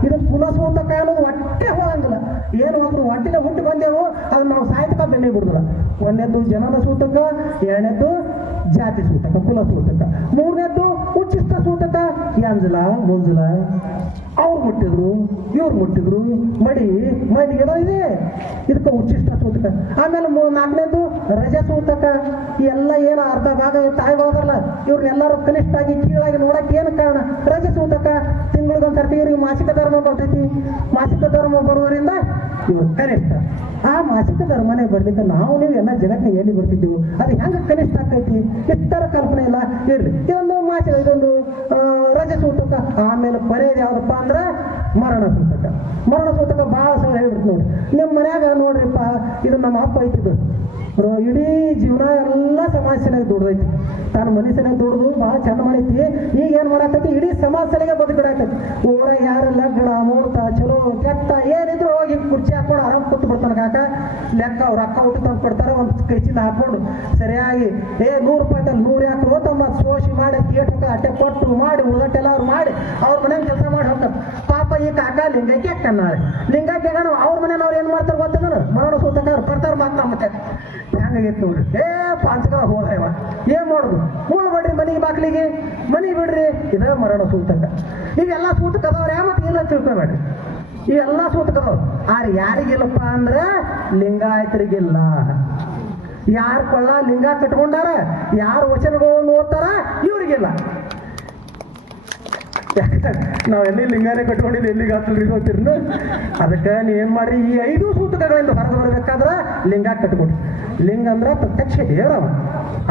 ಇದು ಕುಲಸೂತಕ ಅನ್ನೋದು ಹೊಟ್ಟೆ ಹೋಗಂಗಿಲ್ಲ. ಏನು ಒಬ್ರು ಹೊಟ್ಟಿನ ಹುಟ್ಟಿ ಬಂದೆವು ಅದನ್ನ ನಾವು ಸಾಯ್ತಕ ಬೆನ್ನಿ ಬಿಡುದಿಲ್ಲ. ಒಂದನೇದ್ದು ಜನನ ಸೂತಕ, ಎರಡನೇದ್ದು ಜಾತಿ ಸೂತಕ, ಕುಲ ಸೂತಕ. ಮೂರನೇದ್ದು ಉಚ್ಚಿಷ್ಟ ಸೂತಕ ಎಂಜಲ ಮುಂಜಲ. ಅವ್ರು ಮುಟ್ಟಿದ್ರು, ಇವ್ರು ಮುಟ್ಟಿದ್ರು, ಮಡಿ ಮೈಲಿಗೆಲ್ಲ ಇದೆ. ಇದಕ್ಕೆ ಉಚ್ಚಿಷ್ಟ ಸೂತಕ. ಆಮೇಲೆ ನಾಲ್ಕನೇದು ರಜೆ ಸೂತಕ. ಎಲ್ಲ ಏನು ಅರ್ಧ ಭಾಗ ತಾಯಿ ಹೋದಲ್ಲ ಇವ್ರನ್ನೆಲ್ಲರೂ ಕನಿಷ್ಠ ಆಗಿ ಕೀಳಾಗಿ ನೋಡಕ್ಕೆ ಏನು ಕಾರಣ? ರಜೆ ಸೂತಕ. ತಿಂಗಳಿಗೊಂದ್ಸರ್ತಿ ಇವ್ರಿಗೆ ಮಾಸಿಕ ಧರ್ಮ ಬರ್ತೈತಿ. ಮಾಸಿಕ ಧರ್ಮ ಬರೋದ್ರಿಂದ ಇವ್ರು ಕನಿಷ್ಠ. ಆ ಮಾಸಿಕ ಧರ್ಮನೇ ಬರ್ಲಿಕ್ಕೆ ನಾವು ನೀವು ಎಲ್ಲ ಜಗತ್ತಿನ ಎಲ್ಲಿ ಬರ್ತಿದ್ದೆವು, ಅದು ಹೆಂಗೆ ಕನಿಷ್ಠ ಆಗ್ತೈತಿ? ಇಷ್ಟರ ಕಲ್ಪನೆ ಇಲ್ಲ. ಇರ್ಲಿ, ಇದೊಂದು ಮಾಸಿಕ ಇದೊಂದು ರಜೆ ಸೂತಕ, ಆಮೇಲೆ ಕೊನೆಯದು ಯಾವುದಪ್ಪ ಅಂದ್ರೆ ಮರಣ ಸೂತಕ. ಮರಣ ಸೂತಕ ಭಾಳ ಸಲ ಹೇಳ್ಬಿಡ್ತು ನೋಡಿ ನಿಮ್ಮ ಮನ್ಯಾಗ ನೋಡ್ರಿಪ್ಪ, ಇದು ನಮ್ಮ ಅಪ್ಪ ಐತಿದ್ದು ಇಡೀ ಜೀವನ ಎಲ್ಲ ಸಮಾಜ ದುಡ್ದೈತಿ. ತಾನು ಮನುಷ್ಯನ ದುಡ್ದು ಭಾಳ ಚಂದ ಮಾಡೈತಿ. ಈಗ ಏನು ಮಾಡತ್ತೈತಿ ಇಡೀ ಸಮಾಜ ಸೆಲೆಗೆ ಬದುಕಿಡಾಕೈತಿ ಊರಾಗ ಯಾರು ಲಗ್ನ ಮುಹೂರ್ತ ಚಲೋ, ಕೆಟ್ಟ, ಏನಿದ್ರು ಹೋಗಿ ಕುರ್ಚಿ ಹಾಕೊಂಡು ಆರಾಮ್ ಕೂತು ಬಿಡ್ತಾನೆ ಕಾಕ. ಲೆಕ್ಕ ಅವ್ರು ಅಕ್ಕ ಊಟ ತಂದು ಕೊಡ್ತಾರೆ, ಒಂದು ಕೈ ಚೀಲ ಹಾಕೊಂಡು ಸರಿಯಾಗಿ, ಏ, ನೂರು ರೂಪಾಯಿದಲ್ಲಿ ನೂರು ಯಾಕೆ ತಮ್ಮ? ಸೋಸಿ ಮಾಡಿ ಕೇಟಕ್ಕೆ ಅಟ್ಟೆ ಕೊಟ್ಟು ಮಾಡಿ ಉಳ್ದಟ್ಟೆಲ್ಲ ಅವ್ರು ಮಾಡಿ, ಅವ್ರ ಮನೆ ಕೆಲಸ ಮಾಡಿ ಹೋಗ್ತಾರೆ ಪಾಪ ಈ ಕಾಕ ಲಿಂಗಕ್ಕೆ ನಾಳೆ ಲಿಂಗಕ್ಕೆ ಅವ್ರ ಮನೆಯವ್ರು ಏನು ಮಾಡ್ತಾರೆ ಗೊತ್ತದ ಮರಣ ಅವ್ರು ಬರ್ತಾರೆ ಮಾತ್ರ ಮತ್ತೆ. ಹೆಂಗಾಗೈತೆ ನೋಡ್ರಿ? ಏ, ಪಾಂಚಕ ಹೋದ ಇವ. ಏನ್ ಮಾಡುದು? ಹೂಳು ಬಿಡ್ರಿ ಮನೆಗೆ ಬಾಕ್ಲಿಗೆ. ಮನೆ ಬಿಡ್ರಿ, ಇದ ಮರಣ ಸೂತಕ. ಇವೆಲ್ಲ ಸೂತಕ ಅದಾವ್ರ ಯಾವ ಮತ್ತೆ ಇಲ್ಲ ತಿಳ್ಕೊಬೇಡ್ರಿ. ಇವೆಲ್ಲ ಸೂತಕ ಅದಾವ ಆರ್ ಯಾರಿಗಿಲ್ಲಪ್ಪ ಅಂದ್ರೆ ಲಿಂಗಾಯತರಿಗಿಲ್ಲ. ಯಾರು ಕೊಳ್ಳ ಲಿಂಗ ಕಟ್ಕೊಂಡಾರ, ಯಾರು ವಚನಗಳನ್ನು ಓದ್ತಾರ, ಇವ್ರಿಗಿಲ್ಲ. [LAUGHS] ನಾವು ಎಲ್ಲಿ ಲಿಂಗಾನೇ ಕಟ್ಕೊಂಡಿದ್ದು ಎಲ್ಲಿಗೆ ಹಾಕ್ತಿಲ್ರಿ ಹೋಗ್ತಿರ್ನು ಅದಕ್ಕೆ ನೀವೇನ್ ಮಾಡ್ರಿ, ಈ ಐದು ಸೂತಕಗಳಿಂದ ಹೊರಗೆ ಬರಬೇಕಾದ್ರೆ ಲಿಂಗ ಕಟ್ಕೊಡ್ರಿ ಲಿಂಗ ಅಂದ್ರೆ ಪ್ರತ್ಯಕ್ಷ ದೇವರವ.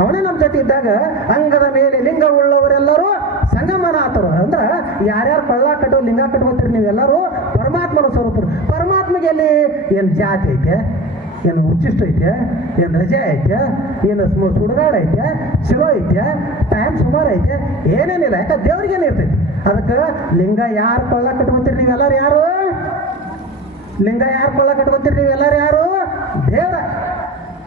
ಅವನೇ ನಮ್ಮ ಜೊತೆ ಇದ್ದಾಗ ಅಂಗದ ಮೇಲೆ ಲಿಂಗ ಉಳ್ಳವರೆಲ್ಲರೂ ಸಂಗಮನಾಥರು ಅಂದ್ರೆ ಯಾರ್ಯಾರು ಪಳ್ಳ ಕಟ್ಟೋ, ಲಿಂಗ ಕಟ್ಕೋತೀರಿ ನೀವೆಲ್ಲರೂ ಪರಮಾತ್ಮನ ಸ್ವರೂಪರು. ಪರಮಾತ್ಮಗೆ ಎಲ್ಲಿ ಏನು ಜಾತಿ ಐತೆ? ಏನು ಉಚ್ಚಿಷ್ಟ ಐತೆ, ಏನು ರಜೆ ಐತೆ, ಏನು ಸುಡುಗಾಡ ಐತೆ ಶಿವ ಐತೆ ಟೈಮ್ ಸುಮಾರು ಐತೆ, ಏನೇನಿಲ್ಲ, ಯಾಕೆ ದೇವ್ರಿಗೆ ಇರ್ತೈತಿ? ಅದಕ್ಕೆ ಲಿಂಗ ಯಾರು ಕೊಳ್ಳ ಕಟ್ಕೊತೀರಿ ನೀವೆಲ್ಲರೂ ಯಾರು? ಲಿಂಗ ಯಾರು ಕೊಳ್ಳ ಕಟ್ಕೊತೀರಿ ನೀವೆಲ್ಲರೂ ಯಾರು? ದೇವ್ರ.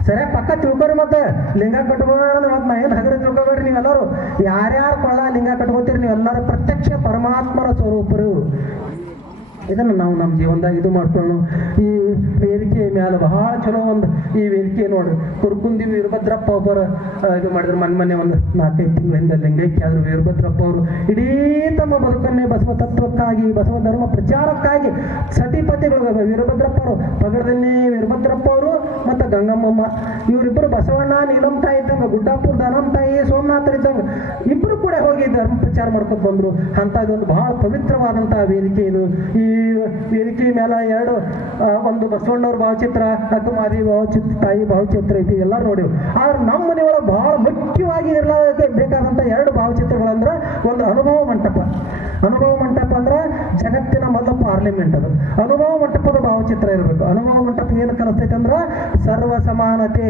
ಸರಿ, ಪಕ್ಕ ತಿಳ್ಕೊರಿ ಮತ್ತೆ. ಲಿಂಗ ಕಟ್ಕೊಳ್ಳೋಣ ಮತ್ತೆ ನಾ ಏನು ಹಗರ ತಿಳ್ಕೊಬೇಡ್ರಿ ನೀವೆಲ್ಲರೂ. ಯಾರ್ಯಾರು ಕೊಳ್ಳ ಲಿಂಗ ಕಟ್ಕೋತೀರಿ ನೀವೆಲ್ಲರೂ ಪ್ರತ್ಯಕ್ಷ ಪರಮಾತ್ಮರ ಸ್ವರೂಪರು. ಇದನ್ನು ನಾವು ನಮ್ಮ ಜೀವನದಾಗ ಇದು ಮಾಡ್ಕೊಂಡು ಈ ವೇದಿಕೆ ಮೇಲೆ ಬಹಳ ಚಲೋ ಒಂದು ಈ ವೇದಿಕೆ ನೋಡಿ. ಕುರುಕುಂದಿ ವೀರಭದ್ರಪ್ಪ ಒಬ್ಬರ ಇದು ಮಾಡಿದ್ರು ಮನೆ ಮನೆ ಒಂದು ನಾಲ್ಕೈದು ತಿಂಗಳಿಂದ ಲಿಂಗೈಕ್ಯ ಆದರು ವೀರಭದ್ರಪ್ಪ ಅವರು ಇಡೀ ತಮ್ಮ ಬದುಕನ್ನೇ ಬಸವ ತತ್ವಕ್ಕಾಗಿ, ಬಸವ ಧರ್ಮ ಪ್ರಚಾರಕ್ಕಾಗಿ ಸತಿಪತಿಗಳು ವೀರಭದ್ರಪ್ಪ ಅವರು. ಪಗಡದನ್ನೇ ವೀರಭದ್ರಪ್ಪ ಅವರು ಮತ್ತು ಗಂಗಮ್ಮಮ್ಮ. ಇವರಿಬ್ಬರು ಬಸವಣ್ಣ, ನೀಲಂ ತಾಯಿ ಇದ್ದಂಗ, ಗುಡ್ಡಾಪುರ ದಾನಂ ತಾಯಿ, ಸೋಮನಾಥರ್ ಇದ್ದಂಗ ಇಬ್ಬರು ಕೂಡ ಹೋಗಿ ಧರ್ಮ ಪ್ರಚಾರ ಮಾಡ್ಕೊಂಡು ಬಂದ್ರು. ಅಂತ ಇದೊಂದು ಬಹಳ ಪವಿತ್ರವಾದಂತಹ ವೇದಿಕೆ ಇದು. ಈ ವೇದಿಕೆ ಮೇಲೆ ಎರಡು ಒಂದು ಬಸವಣ್ಣವ್ರ ಭಾವಚಿತ್ರ ಅಕ್ಕಮಾದಿ ಭಾವಚಿತ್ರ, ತಾಯಿ ಭಾವಚಿತ್ರ ಐತಿ ಎಲ್ಲ ನೋಡಿವು ಆದ್ರೆ ನಮ್ಮ ಮನೆಯೊಳಗೆ ಬಹಳ ಮುಖ್ಯವಾಗಿ ಎಲ್ಲ ಬೇಕಾದಂಥ ಎರಡು ಭಾವಚಿತ್ರಗಳಂದ್ರೆ ಒಂದು ಅನುಭವ ಮಂಟಪ. ಅನುಭವ ಮಂಟಪ ಅಂದ್ರೆ ಜಗತ್ತಿನ ಮೊದಲ ಪಾರ್ಲಿಮೆಂಟ್ ಅದು. ಅನುಭವ ಮಂಟಪದ ಭಾವಚಿತ್ರ ಇರಬೇಕು. ಅನುಭವ ಮಂಟಪ ಏನು ಕಲಿಸ್ತೈತೆ ಅಂದ್ರೆ ಸರ್ವ ಸಮಾನತೆ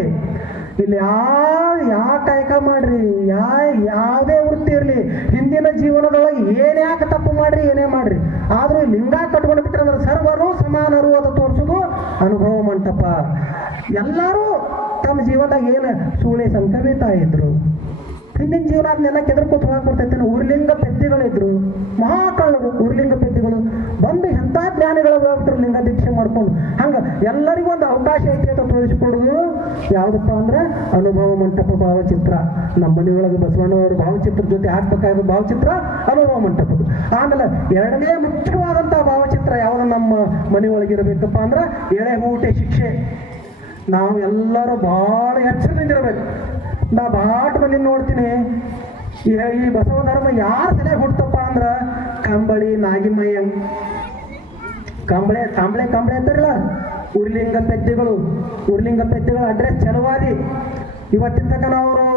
ಇಲ್ಲಿ ಯಾವ ಯಾ ಕಾಯಕ ಮಾಡ್ರಿ? ಯಾ ಯಾವುದೇ ವೃತ್ತಿ ಇರಲಿ, ಹಿಂದಿನ ಜೀವನದೊಳಗೆ ಏನೇ ಯಾಕೆ ತಪ್ಪು ಮಾಡ್ರಿ, ಏನೇ ಮಾಡ್ರಿ. ಆದ್ರೂ ಲಿಂಗಾಕ ಲಿಂಗ ಕಟ್ಕೊಂಡು ಬಿಟ್ಟರೆ ಸರ್ವರು ಸಮಾನರು ಅಂತ ತೋರಿಸೋದು ಅನುಭವ ಮಂಟಪ. ಎಲ್ಲರೂ ತಮ್ಮ ಜೀವನದಾಗ ಏನು ಸೂಳೆ ಸಂಕವಿತಾ ಇದ್ರು. ಹಿಂದಿನ ಜೀವನ ಅದನ್ನೆಲ್ಲ ಕೆದರ್ಕೋತ ಹೋಗಕ್ ಬರ್ತೈತೆ ಊರ್ಲಿಂಗ ಪೆದ್ದಿಗಳಿದ್ರು. ಮಹಾಕಳ್ಳರು ಊರ್ಲಿಂಗ ಪೆದ್ದಿಗಳು ಬಂದು ಎಂಥ ಜ್ಞಾನಿಗಳು ಹೋಗ್ಬಿಟ್ರು ಲಿಂಗ ದೀಕ್ಷೆ ಮಾಡ್ಕೊಂಡು. ಹಂಗ ಎಲ್ಲರಿಗೂ ಒಂದು ಅವಕಾಶ ಐತಿ ಅಂತ ತೋರಿಸ್ಕೊಡುದು. ಯಾವುದಪ್ಪ ಅಂದ್ರೆ ಅನುಭವ ಮಂಟಪ ಭಾವಚಿತ್ರ. ನಮ್ಮ ಮನೆಯೊಳಗೆ ಬಸವಣ್ಣವರು ಭಾವಚಿತ್ರ ಜೊತೆ ಹಾಕ್ಬೇಕಾದ ಭಾವಚಿತ್ರ ಅನುಭವ ಮಂಟಪದ್ದು. ಆಮೇಲೆ ಎರಡನೇ ಮುಖ್ಯವಾದಂಥ ಭಾವಚಿತ್ರ ಯಾವುದು ನಮ್ಮ ಮನೆಯೊಳಗೆ ಇರಬೇಕಪ್ಪ ಅಂದ್ರೆ ಎಳೆ ಊಟೆ ಶಿಕ್ಷೆ. ನಾವು ಎಲ್ಲರೂ ಭಾಳ ಎಚ್ಚರದಿಂದ ಇರಬೇಕು. ನಾ ಬಾಟ್ ಮಂದಿ ನೋಡ್ತೀನಿ. ಈ ಬಸವ ಧರ್ಮ ಯಾರ ತಲೆ ಹುಟ್ಟಪ್ಪ ಅಂದ್ರೆ ಕಂಬಳಿ ನಾಗಿಮಯ್ಯ. ಕಂಬಳೆ ಕಂಬಳೆ ಕಂಬಳೆ ಅಂತಾರಲ್ಲ. ಉರ್ಲಿಂಗ ಪೆದ್ದೆಗಳು ಉರ್ಲಿಂಗ ಪೆದ್ದೆಗಳ ಅಡ್ರೆಸ್ ಚಲವಾದಿ ಇವತ್ತಿನ ತನಕ ಅವರು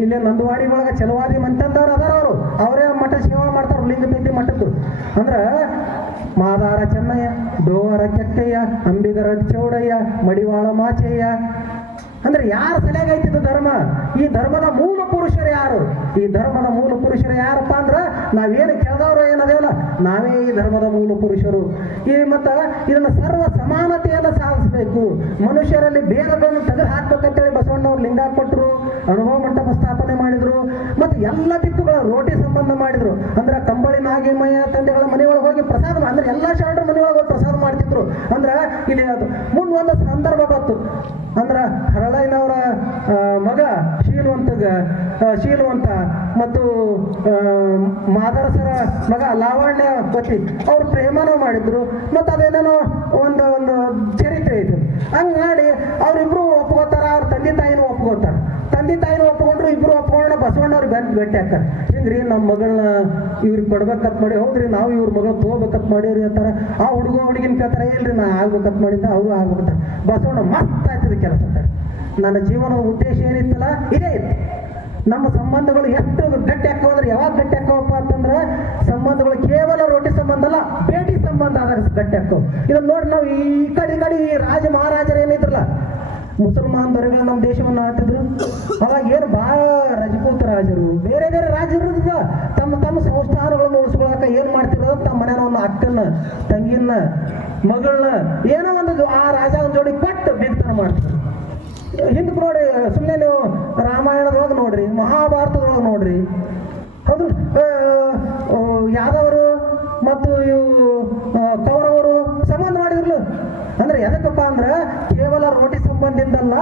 ಇಲ್ಲೇ ನಂದವಾಡಿ ಒಳಗೆ ಚಲವಾದಿ ಮಂತಂದವ್ರು ಅದಾರ ಅವರು. ಅವರೇ ಮಠ ಸೇವಾ ಮಾಡ್ತಾರೆ ಉರ್ಲಿಂಗ ಪೆಟ್ಟಿ ಮಠದ್ದು. ಅಂದ್ರೆ ಮಾದಾರ ಚೆನ್ನಯ್ಯ, ಡೋವರ ಕೆಟ್ಟಯ್ಯ ಅಂಬಿಗರ ಚೌಡಯ್ಯ, ಮಡಿವಾಳ ಮಾಚಯ್ಯ. ಅಂದ್ರೆ ಯಾರ ತಲೆಗೈತಿದ್ದು ಧರ್ಮ? ಈ ಧರ್ಮದ ಮೂಲ ಪುರುಷರು ಯಾರು? ಈ ಧರ್ಮದ ಮೂಲ ಪುರುಷರು ಯಾರಪ್ಪ ಅಂದ್ರ ನಾವೇನು ಕೆಳದವರು ಏನದೇವಲ್ಲ? ನಾವೇ ಈ ಧರ್ಮದ ಮೂಲ ಪುರುಷರು. ಈ ಮತ್ತ ಇದನ್ನ ಸರ್ವ ಸಮಾನತೆಯನ್ನು ಸಾಧಿಸಬೇಕು. ಮನುಷ್ಯರಲ್ಲಿ ಭೇದಗಳನ್ನು ತೆಗೆದು ಹಾಕ್ಬೇಕಂತೇಳಿ ಬಸವಣ್ಣವ್ರು ಲಿಂಗ ಕೊಟ್ಟರು, ಅನುಭವ ಮಂಟಪ ಸ್ಥಾಪನೆ ಮಾಡಿದ್ರು, ಮತ್ತು ಎಲ್ಲ ದಿಕ್ಕುಗಳ ರೋಟಿ ಸಂಬಂಧ ಮಾಡಿದ್ರು. ಅಂದ್ರೆ ಕಂಬಳಿ ನಾಗಿಮಯ ತಂದೆಗಳ ಮನೆಯೊಳಗೆ ಹೋಗಿ ಪ್ರಸಾದ ಅಂದ್ರೆ ಎಲ್ಲ ಶರಣರು ಮನೆಯೊಳಗೆ ಹೋಗಿ ಪ್ರಸಾದ ಮಾಡ್ತಿದ್ರು. ಅಂದ್ರೆ ಇಲ್ಲಿ ಅದು ಮುಂದೆ ಒಂದು ಸಂದರ್ಭ ಬಂತು. ಅಂದ್ರೆ ಹರಳಯ್ಯನವರ ಮಗ ಶೀಲವಂತಗ ಶೀಲವಂತ ಮತ್ತು ಮಾದರಸರ ಮಗ ಲಾವಣ್ಯ ಪತಿ ಅವ್ರು ಪ್ರೇಮನ ಮಾಡಿದ್ರು. ಮತ್ತು ಅದೇನೇನೋ ಒಂದು ಒಂದು ಚರಿತ್ರೆ ಇತ್ತು ಹಂಗೆ ಮಾಡಿ ಅವರಿಬ್ರು ಒಪ್ಕೋತಾರ, ಅವ್ರ ತಂದೆ ತಾಯಿನೂ ಒಪ್ಕೋತಾರ. ತಂದೆ ತಾಯಿನ ಒಪ್ಕೊಂಡ್ರು, ಇಬ್ರು ಒಪ್ಕೊಂಡು ಬಸವಣ್ಣವ್ರು ಗಂಟು ಭೇಟಿ ಹಾಕಾರ ಹಿಂಗ್ರಿ ನಮ್ಮ ಮಗಳನ್ನ ಇವ್ರಿಗೆ ಕೊಡ್ಬೇಕತ್ ಮಾಡಿ, ಹೌದ್ರಿ ನಾವು ಇವ್ರ ಮಗಳ ತಗೋಬೇಕತ್ ಮಾಡೀವ್ರಿ ಅಂತಾರೆ. ಆ ಹುಡುಗ ಹುಡುಗಿನ ಕೇಳ್ತಾರೆ, ಇಲ್ರಿ ನಾ ಆಗ್ಬೇಕತ್ ಮಾಡಿದ್ದ, ಅವರು ಆಗ್ಬೇಕಂತ. ಬಸವಣ್ಣ ಮಸ್ತ್ ಆಯ್ತದ ಕೆಲಸ ನನ್ನ ಜೀವನದ ಉದ್ದೇಶ ಏನಿತ್ತಲ್ಲ, ಇದೇ ಇತ್ತು. ನಮ್ಮ ಸಂಬಂಧಗಳು ಎಷ್ಟು ಗಟ್ಟಿ ಹಾಕೋ ಯಾವಾಗ ಗಟ್ಟಿ ಹಾಕೋಪ್ಪ ಅಂತಂದ್ರೆ, ಸಂಬಂಧಗಳು ಕೇವಲ ರೊಟ್ಟಿ ಸಂಬಂಧ ಅಲ್ಲ ಭೇಟಿ ಸಂಬಂಧ ಆದಾಗ ಗಟ್ಟಿ ಹಾಕೋ. ಇದನ್ನ ನೋಡಿ ನಾವು ಈ ಕಡೆ ಈ ಕಡೆ ಈ ರಾಜ ಮಹಾರಾಜರು ಏನಿದ್ರಲ್ಲ ಮುಸಲ್ಮಾನ್ ದೊರೆಗಳು ನಮ್ಮ ದೇಶವನ್ನು ಆಳ್ತಿದ್ರು ಅವಾಗ ಏನು ಭಾಳ ರಜಪೂತ ರಾಜರು, ಬೇರೆ ಬೇರೆ ರಾಜರು ತಮ್ಮ ತಮ್ಮ ಸಂಸ್ಥಾನಗಳನ್ನು ಉಳಿಸ್ಕೊಳಕ ಏನು ಮಾಡ್ತಿರೋದು ತಮ್ಮ ಮನೆಯ ಒಂದು ಅಕ್ಕನ ತಂಗಿನ ಮಗಳನ್ನ ಏನೋ ಒಂದು ಆ ರಾಜ ಒಂದು ಜೋಡಿ ಕೊಟ್ಟು ಬಿತ್ತನ ಮಾಡ್ತಿದ್ರು. ಹಿಂದಕ್ಕೆ ನೋಡಿ ಸುಮ್ಮನೆ ನೀವು ರಾಮಾಯಣದೊಳಗೆ ನೋಡ್ರಿ, ಮಹಾಭಾರತದೊಳಗೆ ನೋಡ್ರಿ. ಹೌದು ಯಾದವರು ಮತ್ತು ಇವು ಕೌರವರು ಸಂಬಂಧ ಮಾಡಿದ್ರು ಅಂದ್ರೆ ಎದಕ್ಕಪ್ಪ ಅಂದ್ರೆ ಕೇವಲ ರೋಟಿ ಸಂಬಂಧದಿಂದಲ್ಲ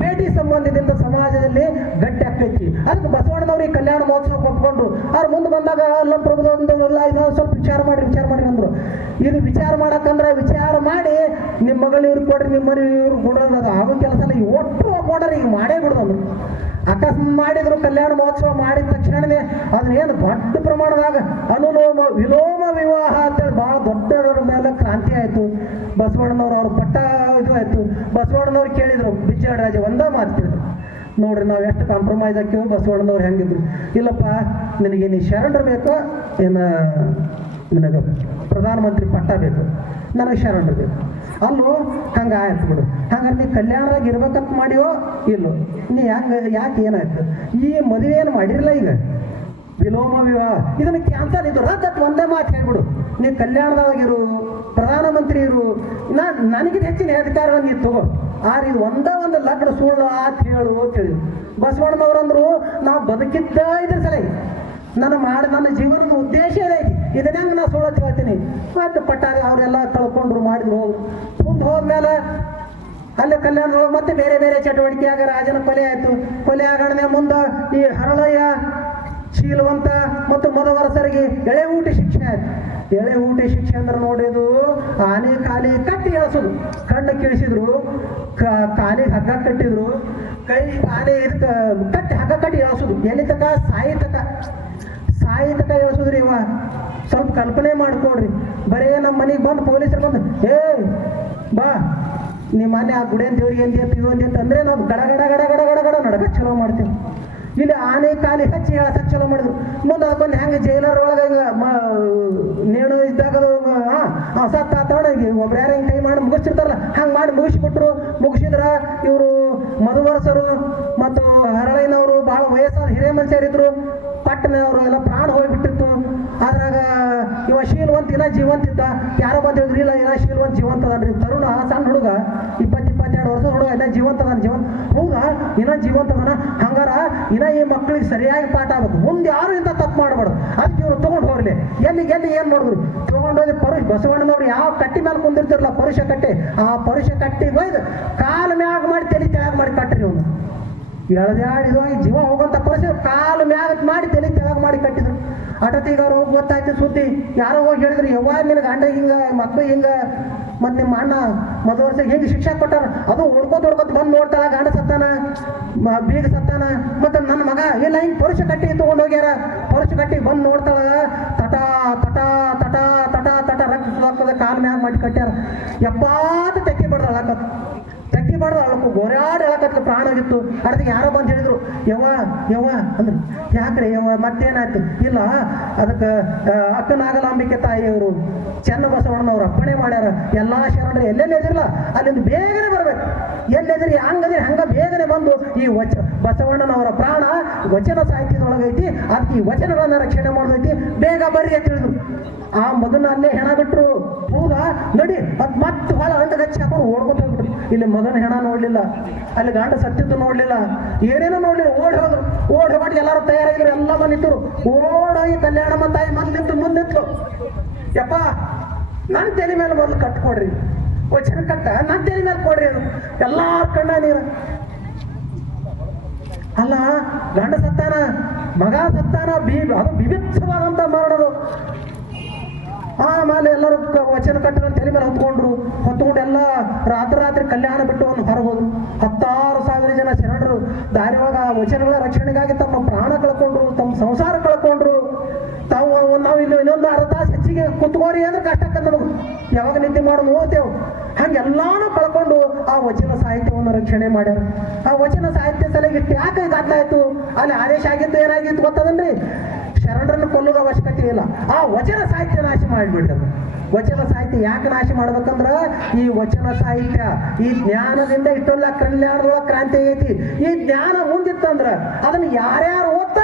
ಭೇಟಿ ಸಂಬಂಧದಿಂದ ಸಮಾಜದಲ್ಲಿ ಗಟ್ಟಿ ಆಗ್ತೈತಿ. ಅದಕ್ಕೆ ಬಸವಣ್ಣನವ್ರು ಈ ಕಲ್ಯಾಣ ಮಹೋತ್ಸವ ಒಪ್ಕೊಂಡ್ರು. ಅವ್ರು ಮುಂದೆ ಬಂದಾಗ, ಅಲ್ಲ ಪ್ರಭುದೊಂದು ಎಲ್ಲ ಇನ್ನೊಂದು ಸ್ವಲ್ಪ ವಿಚಾರ ಮಾಡಿ ವಿಚಾರ ಮಾಡಿ ಅಂದ್ರು. ಇದು ವಿಚಾರ ಮಾಡಕ್ಕಂದ್ರೆ ವಿಚಾರ ಮಾಡಿ ನಿಮ್ಮ ಮಗಳು ಇವ್ರಿಗೆ ಕೊಡ್ರಿ ನಿಮ್ಮ ಮನೆ ಇವ್ರು ಕೊಡೋದು ಅದು ಆಗೋ ಕೆಲಸ ಅಲ್ಲ. ಈ ಒಟ್ಟು ಕೊಡೋರು ಈಗ ಮಾಡೇ ಬಿಡೋದು ಅಕಸ್ಮಾತ್ ಮಾಡಿದ್ರು ಕಲ್ಯಾಣ ಮಹೋತ್ಸವ ಮಾಡಿದ ತಕ್ಷಣನೇ ಅದನ್ನೇನು ದೊಡ್ಡ ಪ್ರಮಾಣದಾಗ ಅನುಲೋಮ ವಿಲೋಮ ವಿವಾಹ ಅಂತೇಳಿ ಭಾಳ ದೊಡ್ಡದರ ಮೇಲೆ ಕ್ರಾಂತಿ ಆಯಿತು. ಬಸವಣ್ಣನವ್ರು ಅವ್ರ ಪಟ್ಟ ಇದು ಆಯಿತು. ಬಸವಣ್ಣನವ್ರು ಕೇಳಿದರು ರಾಜ, ಒಂದೇ ಮಾತು ಕೇಳಿದ್ರು. ನೋಡ್ರಿ, ನಾವು ಎಷ್ಟು ಕಾಂಪ್ರಮೈಸ್ ಹಾಕಿವಿ, ಬಸವಣ್ಣನವ್ರು ಹೆಂಗಿದ್ರು. ಇಲ್ಲಪ್ಪ, ನಿನಗೆ ನೀ ಶರಣರು ಬೇಕೋ, ಏನು, ನಿನಗೆ ಪ್ರಧಾನಮಂತ್ರಿ ಪಟ್ಟ ಬೇಕು. ನನಗೆ ಶರಣರು ಬೇಕು. ಅಲ್ಲೂ, ಹಂಗೆ ಆಯ್ತು ಬಿಡು. ಹಂಗಾರೆ ನೀ ಕಲ್ಯಾಣದಾಗ ಇರ್ಬೇಕಂತ ಮಾಡಿಯೋ ಇಲ್ಲೋ? ನೀ ಹೆಂಗೆ ಯಾಕೆ ಏನಾಯ್ತು? ಈ ಮದುವೆ ಏನು ಮಾಡಿರಲ್ಲ ಈಗ? ವಿಲೋಮ ವಿವಾಹ. ಇದನ್ನ ಕ್ಯಾನ್ಸಲ್ ಇದು ರದ್ದತ್ ಒಂದೇ ಮಾತು ಹೇಳ್ಬಿಡು. ನೀ ಕಲ್ಯಾಣದೊಳಗಿರು ಪ್ರಧಾನಮಂತ್ರಿ ಇರು. ನಾ ನನಗಿದ ಹೆಚ್ಚಿನ ಅಧಿಕಾರವನ್ನು ನೀ ತಗೋ. ಆದ್ರೆ ಇದು ಒಂದೇ ಒಂದು ಲಗ್ನ ಸುಳ್ಳು ಆತ್ ಹೇಳು ಅಂತ ಹೇಳಿ ಅಂದರು, ನಾವು ಬದುಕಿದ್ದ ಇದ್ರ ಸಲ ನನ್ನ ಮಾಡಿ, ನನ್ನ ಜೀವನದ ಉದ್ದೇಶ ಇದೈತಿ ಇದನ್ನ ನಾನು ನಾ ಸುಳ್ಳು ಹೇಳ್ತೀನಿ? ಮತ್ತೆ ಪಟ್ಟಾಗ ಅವರೆಲ್ಲ ಕಳ್ಕೊಂಡ್ರು ಮಾಡಿದ್ರು. ಮುಂದೆ ಹೋದ್ಮೇಲೆ ಕಲ್ಯಾಣ ಕಲ್ಯಾಣದೊಳಗೆ ಮತ್ತೆ ಬೇರೆ ಬೇರೆ ಚಟುವಟಿಕೆಯಾಗ ರಾಜನ ಕೊಲೆ ಆಯಿತು. ಕೊಲೆ ಆಗಣನೆ ಮುಂದೆ ಈ ಹರಳಯ್ಯ, ಶೀಲವಂತ ಮತ್ತು ಮದವರಸರಿಗೆ ಎಳೆ ಊಟ ಶಿಕ್ಷೆ ಆಯ್ತು. ಎಳೆ ಊಟ ಶಿಕ್ಷೆ ಅಂದ್ರೆ ನೋಡಿದು ಆನೆ ಕಾಲಿ ಕಟ್ಟಿ ಎಳ್ಸೋದು. ಕಣ್ಣು ಕಿಳಿಸಿದ್ರು ಕಾಲಿಗೆ ಹಗ್ಗ ಕಟ್ಟಿದ್ರು, ಕೈ ಆನೆ ಇದಕ್ಕೆ ಕಟ್ಟಿ ಹಗ್ಗ ಕಟ್ಟಿ ಎಳ್ಸೋದು. ಎಲ್ಲಿ ತಕ? ಸಾಯಿ ತಕ. ಸ್ವಲ್ಪ ಕಲ್ಪನೆ ಮಾಡ್ಕೊಡ್ರಿ ಬರೇ ನಮ್ಮ ಮನೆಗೆ ಬಂದು ಪೊಲೀಸರು ಬಂದು, ಏ, ಬಾ ನಿಮ್ಮ ಮನೆ ಆ ಗುಡೇನ್ ದೇವ್ರಿಗೆ ಅಂತ ಪಿವು ಅಂತ ಅಂದ್ರೆ ನಾವು ಗಡ ಗಡ ಗಡ ಗಡ ಗಡ ಗಡ ನಡಕ ಚಲೋ ಮಾಡ್ತೀವಿ. ಇಲ್ಲಿ ಆನೆ ಕಾಲಿ ಹಚ್ಚಿ ಹೇಳ ಚಲೋ ಮಾಡಿದ್ರು. ಮುಂದೆ ಅದಕ್ಕೊಂದು ಹೆಂಗೆ ಜೈಲರ್ ಒಳಗೆ ನೇಣು ಇದ್ದಾಗ ಅದು ಹಾಂ ಹಾಂ ಸತ್ತ ತಗೊಂಡೋಗಿ ಒಬ್ರು ಯಾರು ಹಿಂಗೆ ಕೈ ಮಾಡಿ ಮುಗಿಸ್ತಿರ್ತಾರಲ್ಲ, ಹಂಗೆ ಮಾಡಿ ಮುಗಿಸ್ಬಿಟ್ರು. ಮುಗಿಸಿದ್ರ ಇವರು ಮಧುವರಸರು ಮತ್ತು ಹರಳೈನವರು ಭಾಳ ವಯಸ್ಸಾದ ಹಿರಿಯ ಮನುಷ್ಯರಿದ್ರು ಪಟ್ಟಣವರು ಎಲ್ಲ ಪ್ರಾಣ ಹೋಗ್ಬಿಟ್ಟಿತ್ತು. ಅದ್ರಾಗ ಇವ ಶೀಲ್ವಂತ ಇನ್ನ ಜೀವಂತ ಇದ್ದ. ಯಾರೋ ಬಂದು ಹೇಳಿದ್ರು, ಇಲ್ಲ ಇನ್ನ ಶೀಲ್ವಂತ ಜೀವಂತ ರೀ ತರುಣ ಸಣ್ಣ ಹುಡುಗ ಇಪ್ಪತ್ತು ಇಪ್ಪತ್ತು ಇಪ್ಪತ್ತೆರಡು ವರ್ಷದ ಹುಡುಗ ಇನ್ನ ಜೀವಂತ ಅದಾನ, ಜೀವಂತ. ಹೋಗ, ಇನ್ನ ಜೀವಂತ ಅದಾನ. ಹಂಗಾರ ಇನ್ನ ಈ ಮಕ್ಕಳಿಗೆ ಸರಿಯಾಗಿ ಪಾಠ ಆಗ್ಬೇಕು. ಮುಂದೆ ಯಾರು ಇಂಥ ತಪ್ಪು ಮಾಡಬಾರ್ದು. ಅದಕ್ಕೆ ಇವರು ತಗೊಂಡು ಹೋಗ್ಲಿ. ಎಲ್ಲಿ ಎಲ್ಲಿ ಏನು ನೋಡಿದ್ರು ತಗೊಂಡೋಗಿ ಪರುಷ್ ಬಸವಣ್ಣನವ್ರು ಯಾವ ಕಟ್ಟಿ ಮೇಲೆ ಕುಂದಿರ್ತಿರಲ್ಲ ಪರುಷ ಕಟ್ಟಿ. ಆ ಪರುಷ ಕಟ್ಟಿ ಒಯ್ದು ಕಾಲ ಮ್ಯಾಗ ಮಾಡಿ, ತಲೆ ತೆಳಗ ಮಾಡಿ ಕಟ್ಟ್ರಿ ಅವನು ಎಳ್ದಾಡಿದು ಹೋಗಿ ಜೀವ ಹೋಗಂತ ಪರಿಸ್ಥಿತಿ ಕಾಲು ಮ್ಯಾಗ ಮಾಡಿ ತಲೆ ತೆಳಗ ಮಾಡಿ ಕಟ್ಟಿದ್ರು. ಅಟತಿಗ ಅವ್ರು ಹೋಗಿ ಗೊತ್ತಾಯ್ತು ಸುದ್ದಿ, ಯಾರೋ ಹೋಗಿ ಹೇಳಿದ್ರು ಯಾವಾಗ ನಿನ್ನ ಗಂಡ ಹಿಂಗ, ಮಕ್ಳು ಹಿಂಗ, ಮತ್ತೆ ನಿಮ್ಮ ಅಣ್ಣ ಮೊದಲ ವರ್ಷ ಹಿಂಗೆ ಶಿಕ್ಷೆ ಕೊಟ್ಟಾರ? ಅದು ಹೊಡ್ಕೋತ ಹುಡ್ಕೋತ ಬಂದು ನೋಡ್ತಾಳ, ಗಂಡ ಸತ್ತಾನ ಬೀಗ ಸತ್ತಾನ, ಮತ್ತೆ ನನ್ನ ಮಗ, ಇಲ್ಲ ಹಿಂಗೆ ಪರುಷ ಕಟ್ಟಿ ತಗೊಂಡು ಹೋಗ್ಯಾರ. ಪರುಷ ಕಟ್ಟಿ ಬಂದು ನೋಡ್ತಾಳ, ತಟ ತಟ ತಟ ತಟ ತಟ ರಕ್ತ ಕಾಲು ಮ್ಯಾಗ ಮಾಡಿ ಕಟ್ಟ್ಯಾರ. ಎಪ್ಪಾತ ತೆಕ್ಕಿ ಬಿಡ್ದ ಅಳಕತ್ ತೆಕ್ಕಿ ಬಾರ್ದು ಅಳಕು ಗೋರಾಡ್ ಅಳಕತ್ಲ ಪ್ರಾಣ ಆಗಿತ್ತು. ಅದಕ್ಕೆ ಯಾರೋ ಬಂದು ಹೇಳಿದ್ರು, ಯವ್ವ ಯವ್ವ, ಅಂದ್ರು. ಯಾಕ್ರೆ ಯವ್ವ, ಮತ್ತೇನಾಯ್ತು? ಇಲ್ಲ, ಅದಕ್ಕೆ ಅಕ್ಕನಾಗಲಾಂಬಿಕೆ ತಾಯಿಯವರು ಚೆನ್ನ ಬಸವಣ್ಣನವ್ರು ಅಪ್ಪಣೆ ಮಾಡ್ಯಾರ. ಎಲ್ಲಾ ಶರಣರು ಎಲ್ಲೆಲ್ಲಿ ಎದಿರಲ್ಲ ಅಲ್ಲಿಂದ ಬೇಗನೆ ಬರ್ಬೇಕು. ಎಲ್ಲೆದ್ರಿ ಹಂಗದ್ರೆ ಹಂಗ ಬೇಗನೆ ಬಂದು ಈ ವಚ ಬಸವಣ್ಣನವರ ಪ್ರಾಣ ವಚನ ಸಾಹಿತ್ಯದೊಳಗೈತಿ. ಅದಕ್ಕೆ ಈ ವಚನಗಳನ್ನ ರಕ್ಷಣೆ ಮಾಡೋದೈತಿ. ಬೇಗ ಬರ್ರಿ ಅಂತ ಹೇಳಿದ್ರು. ಆ ಮಗನ ಅಲ್ಲೇ ಹೆಣ ಬಿಟ್ರು. ಹೌದಾ? ನಡಿ. ಅದ್ ಮತ್ತೆ ಹೊಳ ಅಂಡ ಗಚ್ಚಿ ಹಾಕೊಂಡು ಓಡ್ಕೊತ ಹೋಗ್ಬಿಟ್ರು. ಇಲ್ಲಿ ಮಗನ ಹೆಣ ನೋಡ್ಲಿಲ್ಲ. ಅಲ್ಲಿ ಗಾಂಡ ಸತ್ತಿದ್ದು ನೋಡ್ಲಿಲ್ಲ. ಏನೇನೋ ನೋಡ್ಲಿಲ್ಲ. ಓಡ್ ಹೋದ್ರು. ಓಡ್ ಹೋಗಿ ಎಲ್ಲರೂ ತಯಾರಾಗಿದ್ರು. ಎಲ್ಲ ಬಂದಿದ್ರು. ಓಡೋಗಿ ಕಲ್ಯಾಣಮ್ಮ ತಾಯಿ ಮೊದ್ಲು ನಿಂತು ಮುಂದೆ ನಿಂತ್ಲು ಯಪ್ಪ ನನ್ನ ತಲೆ ಮೇಲೆ ಮೊದಲು ಕಟ್ಕೊಡ್ರಿ. ವಚನ ಕಟ್ಟ ನನ್ನ ತಲೆ ಮೇಲೆ ಕೊಡ್ರಿ ಅದು. ಎಲ್ಲಾರ ಕಣ್ಣ ನೀರು. ಅಲ್ಲ, ಗಂಡ ಸತ್ತಾನ, ಮಗ ಸತ್ತಾನ, ಬಿ ಅದು ಬಿಭಿತ್ಸವಾದಂತ ಮಾಡೋದು ಆಮೇಲೆ ಎಲ್ಲರೂ ವಚನ ಕಟ್ಟನ್ನು ತಲೆ ಮೇಲೆ ಹೊತ್ಕೊಂಡ್ರು. ಹೊತ್ಕೊಂಡು ಎಲ್ಲ ರಾತ್ರಿ ರಾತ್ರಿ ಕಲ್ಯಾಣ ಬಿಟ್ಟು ಹೊರಗೆ ಹೋದ್ರು ಹತ್ತಾರು ಸಾವಿರ ಜನ ಶರಣರು ದಾರಿ ವಚನಗಳ ರಕ್ಷಣೆಗಾಗಿ ತಮ್ಮ ಪ್ರಾಣ ಕಳ್ಕೊಂಡ್ರು, ತಮ್ಮ ಸಂಸಾರ ಕಳ್ಕೊಂಡ್ರು. ಇಲ್ಲಿ ಇನ್ನೊಂದು ಅರ್ಧ ತಾಸು ಹೆಚ್ಚಿಗೆ ಕುತ್ಕೋರಿ ಅಂದ್ರೆ ಕಷ್ಟ ಆಗ್ತದೆ ನಮಗೆ ಯಾವಾಗ ನಿದ್ದೆ ಮಾಡಿ ನೋಡ್ತೇವೆ ಹಂಗೆಲ್ಲಾನು ಕಳ್ಕೊಂಡು ಆ ವಚನ ಸಾಹಿತ್ಯವನ್ನು ರಕ್ಷಣೆ ಮಾಡ್ಯಾರ. ಆ ವಚನ ಸಾಹಿತ್ಯ ಸಲಹೆ ಯಾಕೆ ಇದಾಗ್ಲಾಯ್ತು ಅಲ್ಲಿ ಆದೇಶ ಆಗಿತ್ತು, ಏನಾಗಿತ್ತು ಗೊತ್ತದನ್ರಿ? ಶರಣರನ್ನು ಕೊಲ್ಲುವ ಅವಶ್ಯಕತೆ ಇಲ್ಲ. ಆ ವಚನ ಸಾಹಿತ್ಯ ನಾಶ ಮಾಡಿಬಿಡ್ತಾರೆ ವಚನ ಸಾಹಿತ್ಯ ಯಾಕೆ ನಾಶ ಮಾಡ್ಬೇಕಂದ್ರ ಈ ವಚನ ಸಾಹಿತ್ಯ, ಈ ಜ್ಞಾನದಿಂದ ಇಟ್ಟೊಲ್ಲ ಕಲ್ಯಾಣದೊಳಗೆ ಕ್ರಾಂತಿ ಐತಿ. ಈ ಜ್ಞಾನ ಮುಂದಿತ್ತಂದ್ರ ಅದನ್ನ ಯಾರ್ಯಾರು ಓದ್ತಾರಲ್ಲ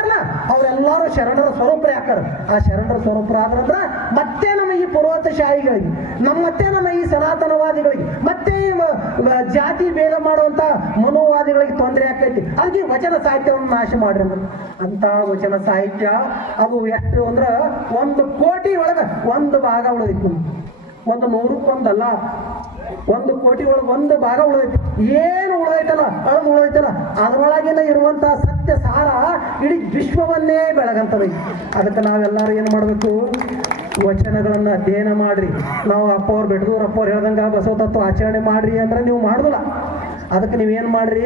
ಅವರೆಲ್ಲರೂ ಶರಣರ ಸ್ವರೂಪ ಯಾಕಾರ? ಆ ಶರಣರ ಸ್ವರೂಪರಾದ್ರಂದ್ರ ಮತ್ತೆ ನಮ್ಮ ಈ ಪೂರ್ವತಶಾಹಿಗಳಿಗೆ ನಮ್ಮ ಮತ್ತೆ ನಮ್ಮ ಈ ಸನಾತನವಾದಿಗಳಿಗೆ, ಮತ್ತೆ ಜಾತಿ ಭೇದ ಮಾಡುವಂತ ಮನೋವಾದಿಗಳಿಗೆ ತೊಂದರೆ ಆಕೈತಿ ಅದಕ್ಕೆ ವಚನ ಸಾಹಿತ್ಯವನ್ನು ನಾಶ ಮಾಡ್ರಿ. ಅಂತ ವಚನ ಸಾಹಿತ್ಯ, ಅದು ಎಷ್ಟು ಅಂದ್ರ ಒಂದು ಕೋಟಿ ಒಳಗ ಒಂದು ಭಾಗ ಉಳಿದಿತ್ತು. ಒಂದು ನೂರಕ್ಕೊಂದಲ್ಲ ಒಂದು ಕೋಟಿ ಒಳಗೆ ಒಂದು ಭಾಗ ಉಳಿದೈತಿ. ಏನು ಉಳಿದೈತಲ್ಲ? ಅಳದು ಉಳಿದೈತಲ್ಲ. ಅದರೊಳಗಿನ ಇರುವಂತಹ ಸತ್ಯ ಸಾರ ಇಡೀ ವಿಶ್ವವನ್ನೇ ಬೆಳಗಂತವೈ. ಅದಕ್ಕೆ ನಾವೆಲ್ಲರೂ ಏನು ಮಾಡಬೇಕು? ವಚನಗಳನ್ನ ಅಧ್ಯಯನ ಮಾಡ್ರಿ. ನಾವು ಅಪ್ಪ ಅವ್ರು ಬೆಟ್ಟದೂರು ಅಪ್ಪ ಅವ್ರು ಹೇಳ್ದಂಗ ಬಸವ ತತ್ವ ಆಚರಣೆ ಮಾಡ್ರಿ ಅಂದ್ರೆ ನೀವು ಮಾಡುದಿಲ್ಲ. ಅದಕ್ಕೆ ನೀವೇನು ಮಾಡ್ರಿ?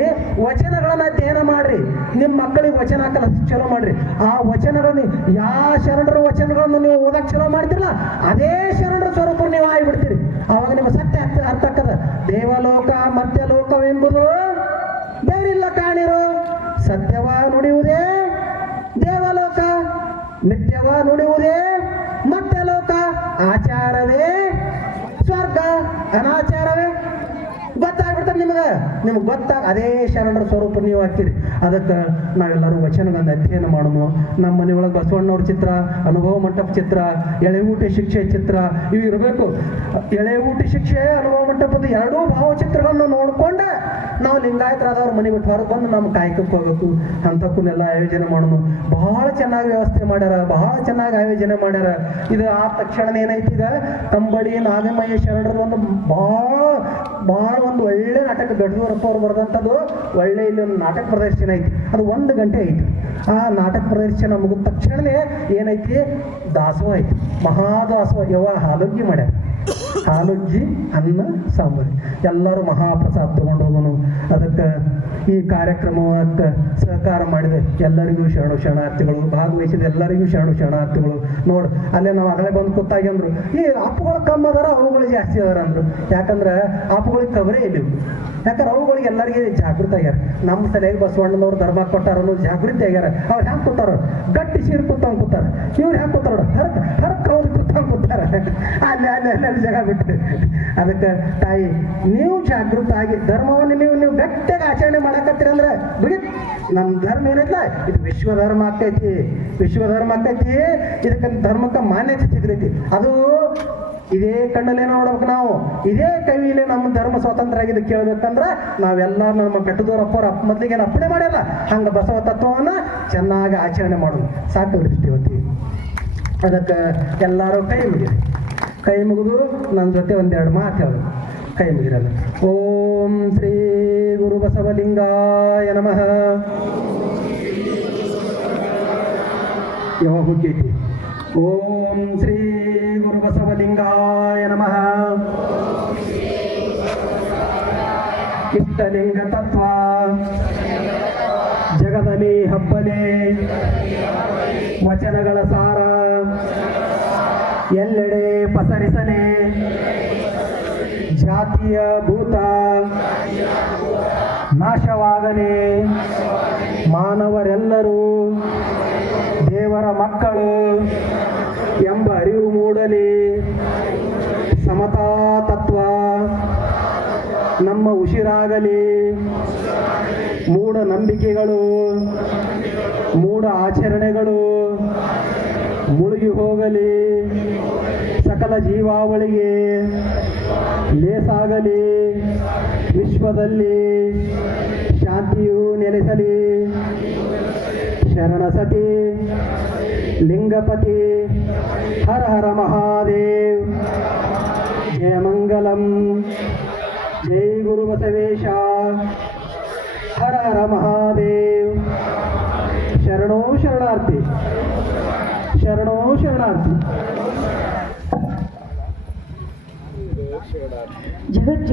ವಚನಗಳನ್ನ ಅಧ್ಯಯನ ಮಾಡ್ರಿ. ನಿಮ್ಮ ಮಕ್ಕಳಿಗೆ ವಚನ ಹಾಕಲ್ಲ ಚಲೋ ಮಾಡ್ರಿ. ಆ ವಚನಗಳನ್ನ ಯಾವ ಶರಣರ ವಚನಗಳನ್ನು ನೀವು ಓದಕ್ ಚಲೋ ಮಾಡ್ತಿರಲ್ಲ ಅದೇ ಶರಣರ ಸ್ವರೂಪ ನೀವು ಆಗಿಬಿಡ್ತೀರಿ. ಅವಾಗ ನಿಮ್ಮ ಸತ್ಯ ಅರ್ಥ ಆಗ್ತದ. ದೇವಲೋಕ ಮರ್ತ್ಯಲೋಕವೆಂಬುದು ಬೇರಿಲ್ಲ ಕಾಣಿರು ಸತ್ಯವ ನುಡಿಯುವುದೇ ದೇವಲೋಕ, ನಿತ್ಯವ ನುಡಿಯುವುದೇ ಮತ್ತೆ ಲೋಕ ಆಚಾರವೇ ಸ್ವರ್ಗ, ಅನಾಚಾರವೇ ನಿಮಗೆ ನಿಮ್ಗೆ ಗೊತ್ತಾಗ ಅದೇ ಶರಣರ ಸ್ವರೂಪ ನೀವು ಹಾಕಿರಿ. ಅದಕ್ಕೆ ನಾವೆಲ್ಲರೂ ವಚನಗಳನ್ನ ಅಧ್ಯಯನ ಮಾಡೋಣ. ನಮ್ಮ ಮನೆಯೊಳಗೆ ಬಸವಣ್ಣವ್ರ ಚಿತ್ರ, ಅನುಭವ ಮಂಟಪ ಚಿತ್ರ ಎಳೆ ಊಟ ಶಿಕ್ಷೆ ಚಿತ್ರ ಇವು ಇರಬೇಕು. ಎಳೆ ಊಟ ಶಿಕ್ಷೆ, ಅನುಭವ ಮಂಟಪದ ಎರಡೂ ಭಾವಚಿತ್ರಗಳನ್ನು ನೋಡ್ಕೊಂಡ ನಾವು ಲಿಂಗಾಯತರಾದವ್ರ ಮನೆ ಬಿಟ್ಟು ಹೊರಗೆ ಬಂದು ನಮ್ಮ ಕಾಯಕಕ್ಕೆ ಹೋಗ್ಬೇಕು. ಅಂಥಕ್ಕನ್ನೆಲ್ಲ ಆಯೋಜನೆ ಮಾಡೋಣ. ಬಹಳ ಚೆನ್ನಾಗಿ ವ್ಯವಸ್ಥೆ ಮಾಡ್ಯಾರ, ಬಹಳ ಚೆನ್ನಾಗಿ ಆಯೋಜನೆ ಮಾಡ್ಯಾರ. ಇದು ಆ ತಕ್ಷಣ ಏನೈತಿ ಈಗ? ತಂಬಡಿ ನಾಗಮಯ್ಯ ಶರಣರ ಒಂದು ಬಹಳ ಬಹಳ ಒಂದು ಒಳ್ಳೆ ನಾಟಕ ಗಡ್ದೂರಪ್ಪ ಅವ್ರು ಬರೆದಂಥದ್ದು ಒಳ್ಳೆ ಇಲ್ಲಿ ಒಂದು ನಾಟಕ ಪ್ರದರ್ಶನ ಐತಿ. ಅದು ಒಂದು ಗಂಟೆ ಐತಿ. ಆ ನಾಟಕ ಪ್ರದರ್ಶನ ಮುಗಿದ ತಕ್ಷಣನೇ ಏನೈತಿ? ದಾಸೋಹ ಐತಿ. ಮಹಾದಾಸೋಹ. ಯವ ಹಾಲುಗ್ಗಿ ಮಾಡ್ಯಾರ. ಹಾಲುಗ್ಗಿ, ಅನ್ನ, ಸಾಂಬಾರು. ಎಲ್ಲರೂ ಮಹಾಪ್ರಸಾದ ತಗೊಂಡು ಹೋಗೋನು. ಅದಕ್ಕೆ ಈ ಕಾರ್ಯಕ್ರಮಕ್ಕೆ ಸಹಕಾರ ಮಾಡಿದ. ಎಲ್ಲರಿಗೂ ಶರಣು ಶರಣಾರ್ಥಿಗಳು, ಭಾಗವಹಿಸಿದ ಎಲ್ಲರಿಗೂ ಶರಣು ಶರಣಾರ್ಥಿಗಳು. ನೋಡು, ಅಲ್ಲೇ ನಾವು ಅಗಲೇ ಬಂದು ಕೂತಾಗಿ ಅಂದ್ರು ಈ ಅಪ್ಪುಗಳು ಕಮ್ಮಿ ಅದಾರ, ಅವುಗಳು ಜಾಸ್ತಿ ಅದಾರ ಅಂದ್ರು. ಯಾಕಂದ್ರೆ ಅಪ್ಪುಗಳಿಗೆ ಕವರೇ ಇಲ್ಲ. ಯಾಕಂದ್ರೆ ಅವುಗಳಿಗೆ ಎಲ್ಲರಿಗೆ ಜಾಗೃತ ಆಗ್ಯಾರ. ನಮ್ಮ ಸಲಹೆಗೆ ಬಸವಣ್ಣನವ್ರು ಧರ್ಮ ಕೊಟ್ಟಾರ ಅನ್ನೋದು ಜಾಗೃತಿ ಆಗ್ಯಾರ. ಅವ್ರು ಹ್ಯಾಂಗ ಕೂತಾರ? ಗಟ್ಟಿ ಸೀರೆ ಕೂತಂಗ್ ಕೂತಾರ. ಇವ್ರು ಹ್ಯಾಂಗ ಕೂತಾರ ಹರಕ್ ಹರಕ್ ಅವ್ರು ಕೂತಂಗ್ ಕೂತಾರ. ಅಲ್ಲಿ ಅಲ್ಲಿ ಅಲ್ಲಿ ಜಾಗ ಬಿಟ್ಟು ಅದಕ್ಕೆ ತಾಯಿ, ನೀವು ಜಾಗೃತ ಆಗಿ, ಧರ್ಮವನ್ನು ನೀವು ನೀವು ಗಟ್ಟಿಯಾಗಿ ಆಚರಣೆ ಮಾಡಕತ್ತೀರಿ ಅಂದ್ರೆ ಮುಗಿತ್ ನಮ್ಮ ಧರ್ಮ ಏನೈತಲ್ಲ ಇದು ವಿಶ್ವ ಧರ್ಮ ಆಗ್ತೈತಿ. ವಿಶ್ವ ಧರ್ಮ ಆಗ್ತೈತಿ. ಇದಕ್ಕೆ ಧರ್ಮಕ್ಕೆ ಮಾನ್ಯತೆ ಸಿಗ್ತೈತಿ. ಅದು ಇದೇ ಕಣ್ಣಲ್ಲೇ ನೋಡ್ಬೇಕು ನಾವು. ಇದೇ ಕವಿಯಲ್ಲಿ ನಮ್ಮ ಧರ್ಮ ಸ್ವಾತಂತ್ರ್ಯ ಆಗಿದೆ ಕೇಳ್ಬೇಕಂದ್ರೆ ನಾವೆಲ್ಲ ನಮ್ಮ ಬೆಟ್ಟದವರಪ್ಪರ ಮೊದಲಿಗೆ ಅಪ್ಪಣೆ ಮಾಡಿಲ್ಲ ಹಂಗ ಬಸವ ತತ್ವವನ್ನ ಚೆನ್ನಾಗಿ ಆಚರಣೆ ಮಾಡೋದು. ಸಾಕು ದೃಷ್ಟಿವತಿ ಅದಕ್ಕೆ ಎಲ್ಲರೂ ಕೈ ಮುಗಿದ್ರಿ ಕೈ ಮುಗಿದು ನನ್ನ ಜೊತೆ ಒಂದೆರಡು ಮಾತು ಹೇಳೋದು ಕೈ ಮುಗಿರಲ್ಲ ಓಂ ಶ್ರೀ ಗುರು ಬಸವಲಿಂಗಾಯ ನಮಃ. ಯಾವ ಓಂ ಶ್ರೀ ಗುರು ಬಸವಲಿಂಗಾಯ ನಮಃ. ಇಷ್ಟಲಿಂಗ ತತ್ವ. ಜಗದಲ್ಲಿ ಹಬ್ಬಲೆ. ವಚನಗಳ ಸಾರ. ಎಲ್ಲೆಡೆ ಪಸರಿಸಲೆ. ಜಾತಿಯ ಭೂತ. ನಾಶವಾಗಲಿ. ಮಾನವರೆಲ್ಲರೂ ದೇವರ ಮಕ್ಕಳು ಎಂಬ ಅರಿವು ಮೂಡಲಿ. ಸಮತಾ ತತ್ವ ನಮ್ಮ ಉಸಿರಾಗಲಿ. ಮೂಢ ನಂಬಿಕೆಗಳು ಮೂಢ ಆಚರಣೆಗಳು ಮುಳುಗಿ ಹೋಗಲಿ. ಸಕಲ ಜೀವಾವಳಿಗೆ ಲೇಸಾಗಲಿ. ವಿಶ್ವದಲ್ಲಿ ಶಾಂತಿಯು ನೆಲೆಸಲಿ. ಶರಣಸತಿ ಲಿಂಗಪತಿ, ಹರ ಹರ ಮಹಾದೇವ್. ಜಯ ಮಂಗಲಂ. ಜೈ ಗುರು ಬಸವೇಶ. ಹರ ಹರ ಮಹಾದೇವ್. ಶರಣೋ ಶರಣಾರ್ಥಿ. ಶರಣೋ ಶರಣಾರ್ಥಿ. ಜಗಜ್ಜೋ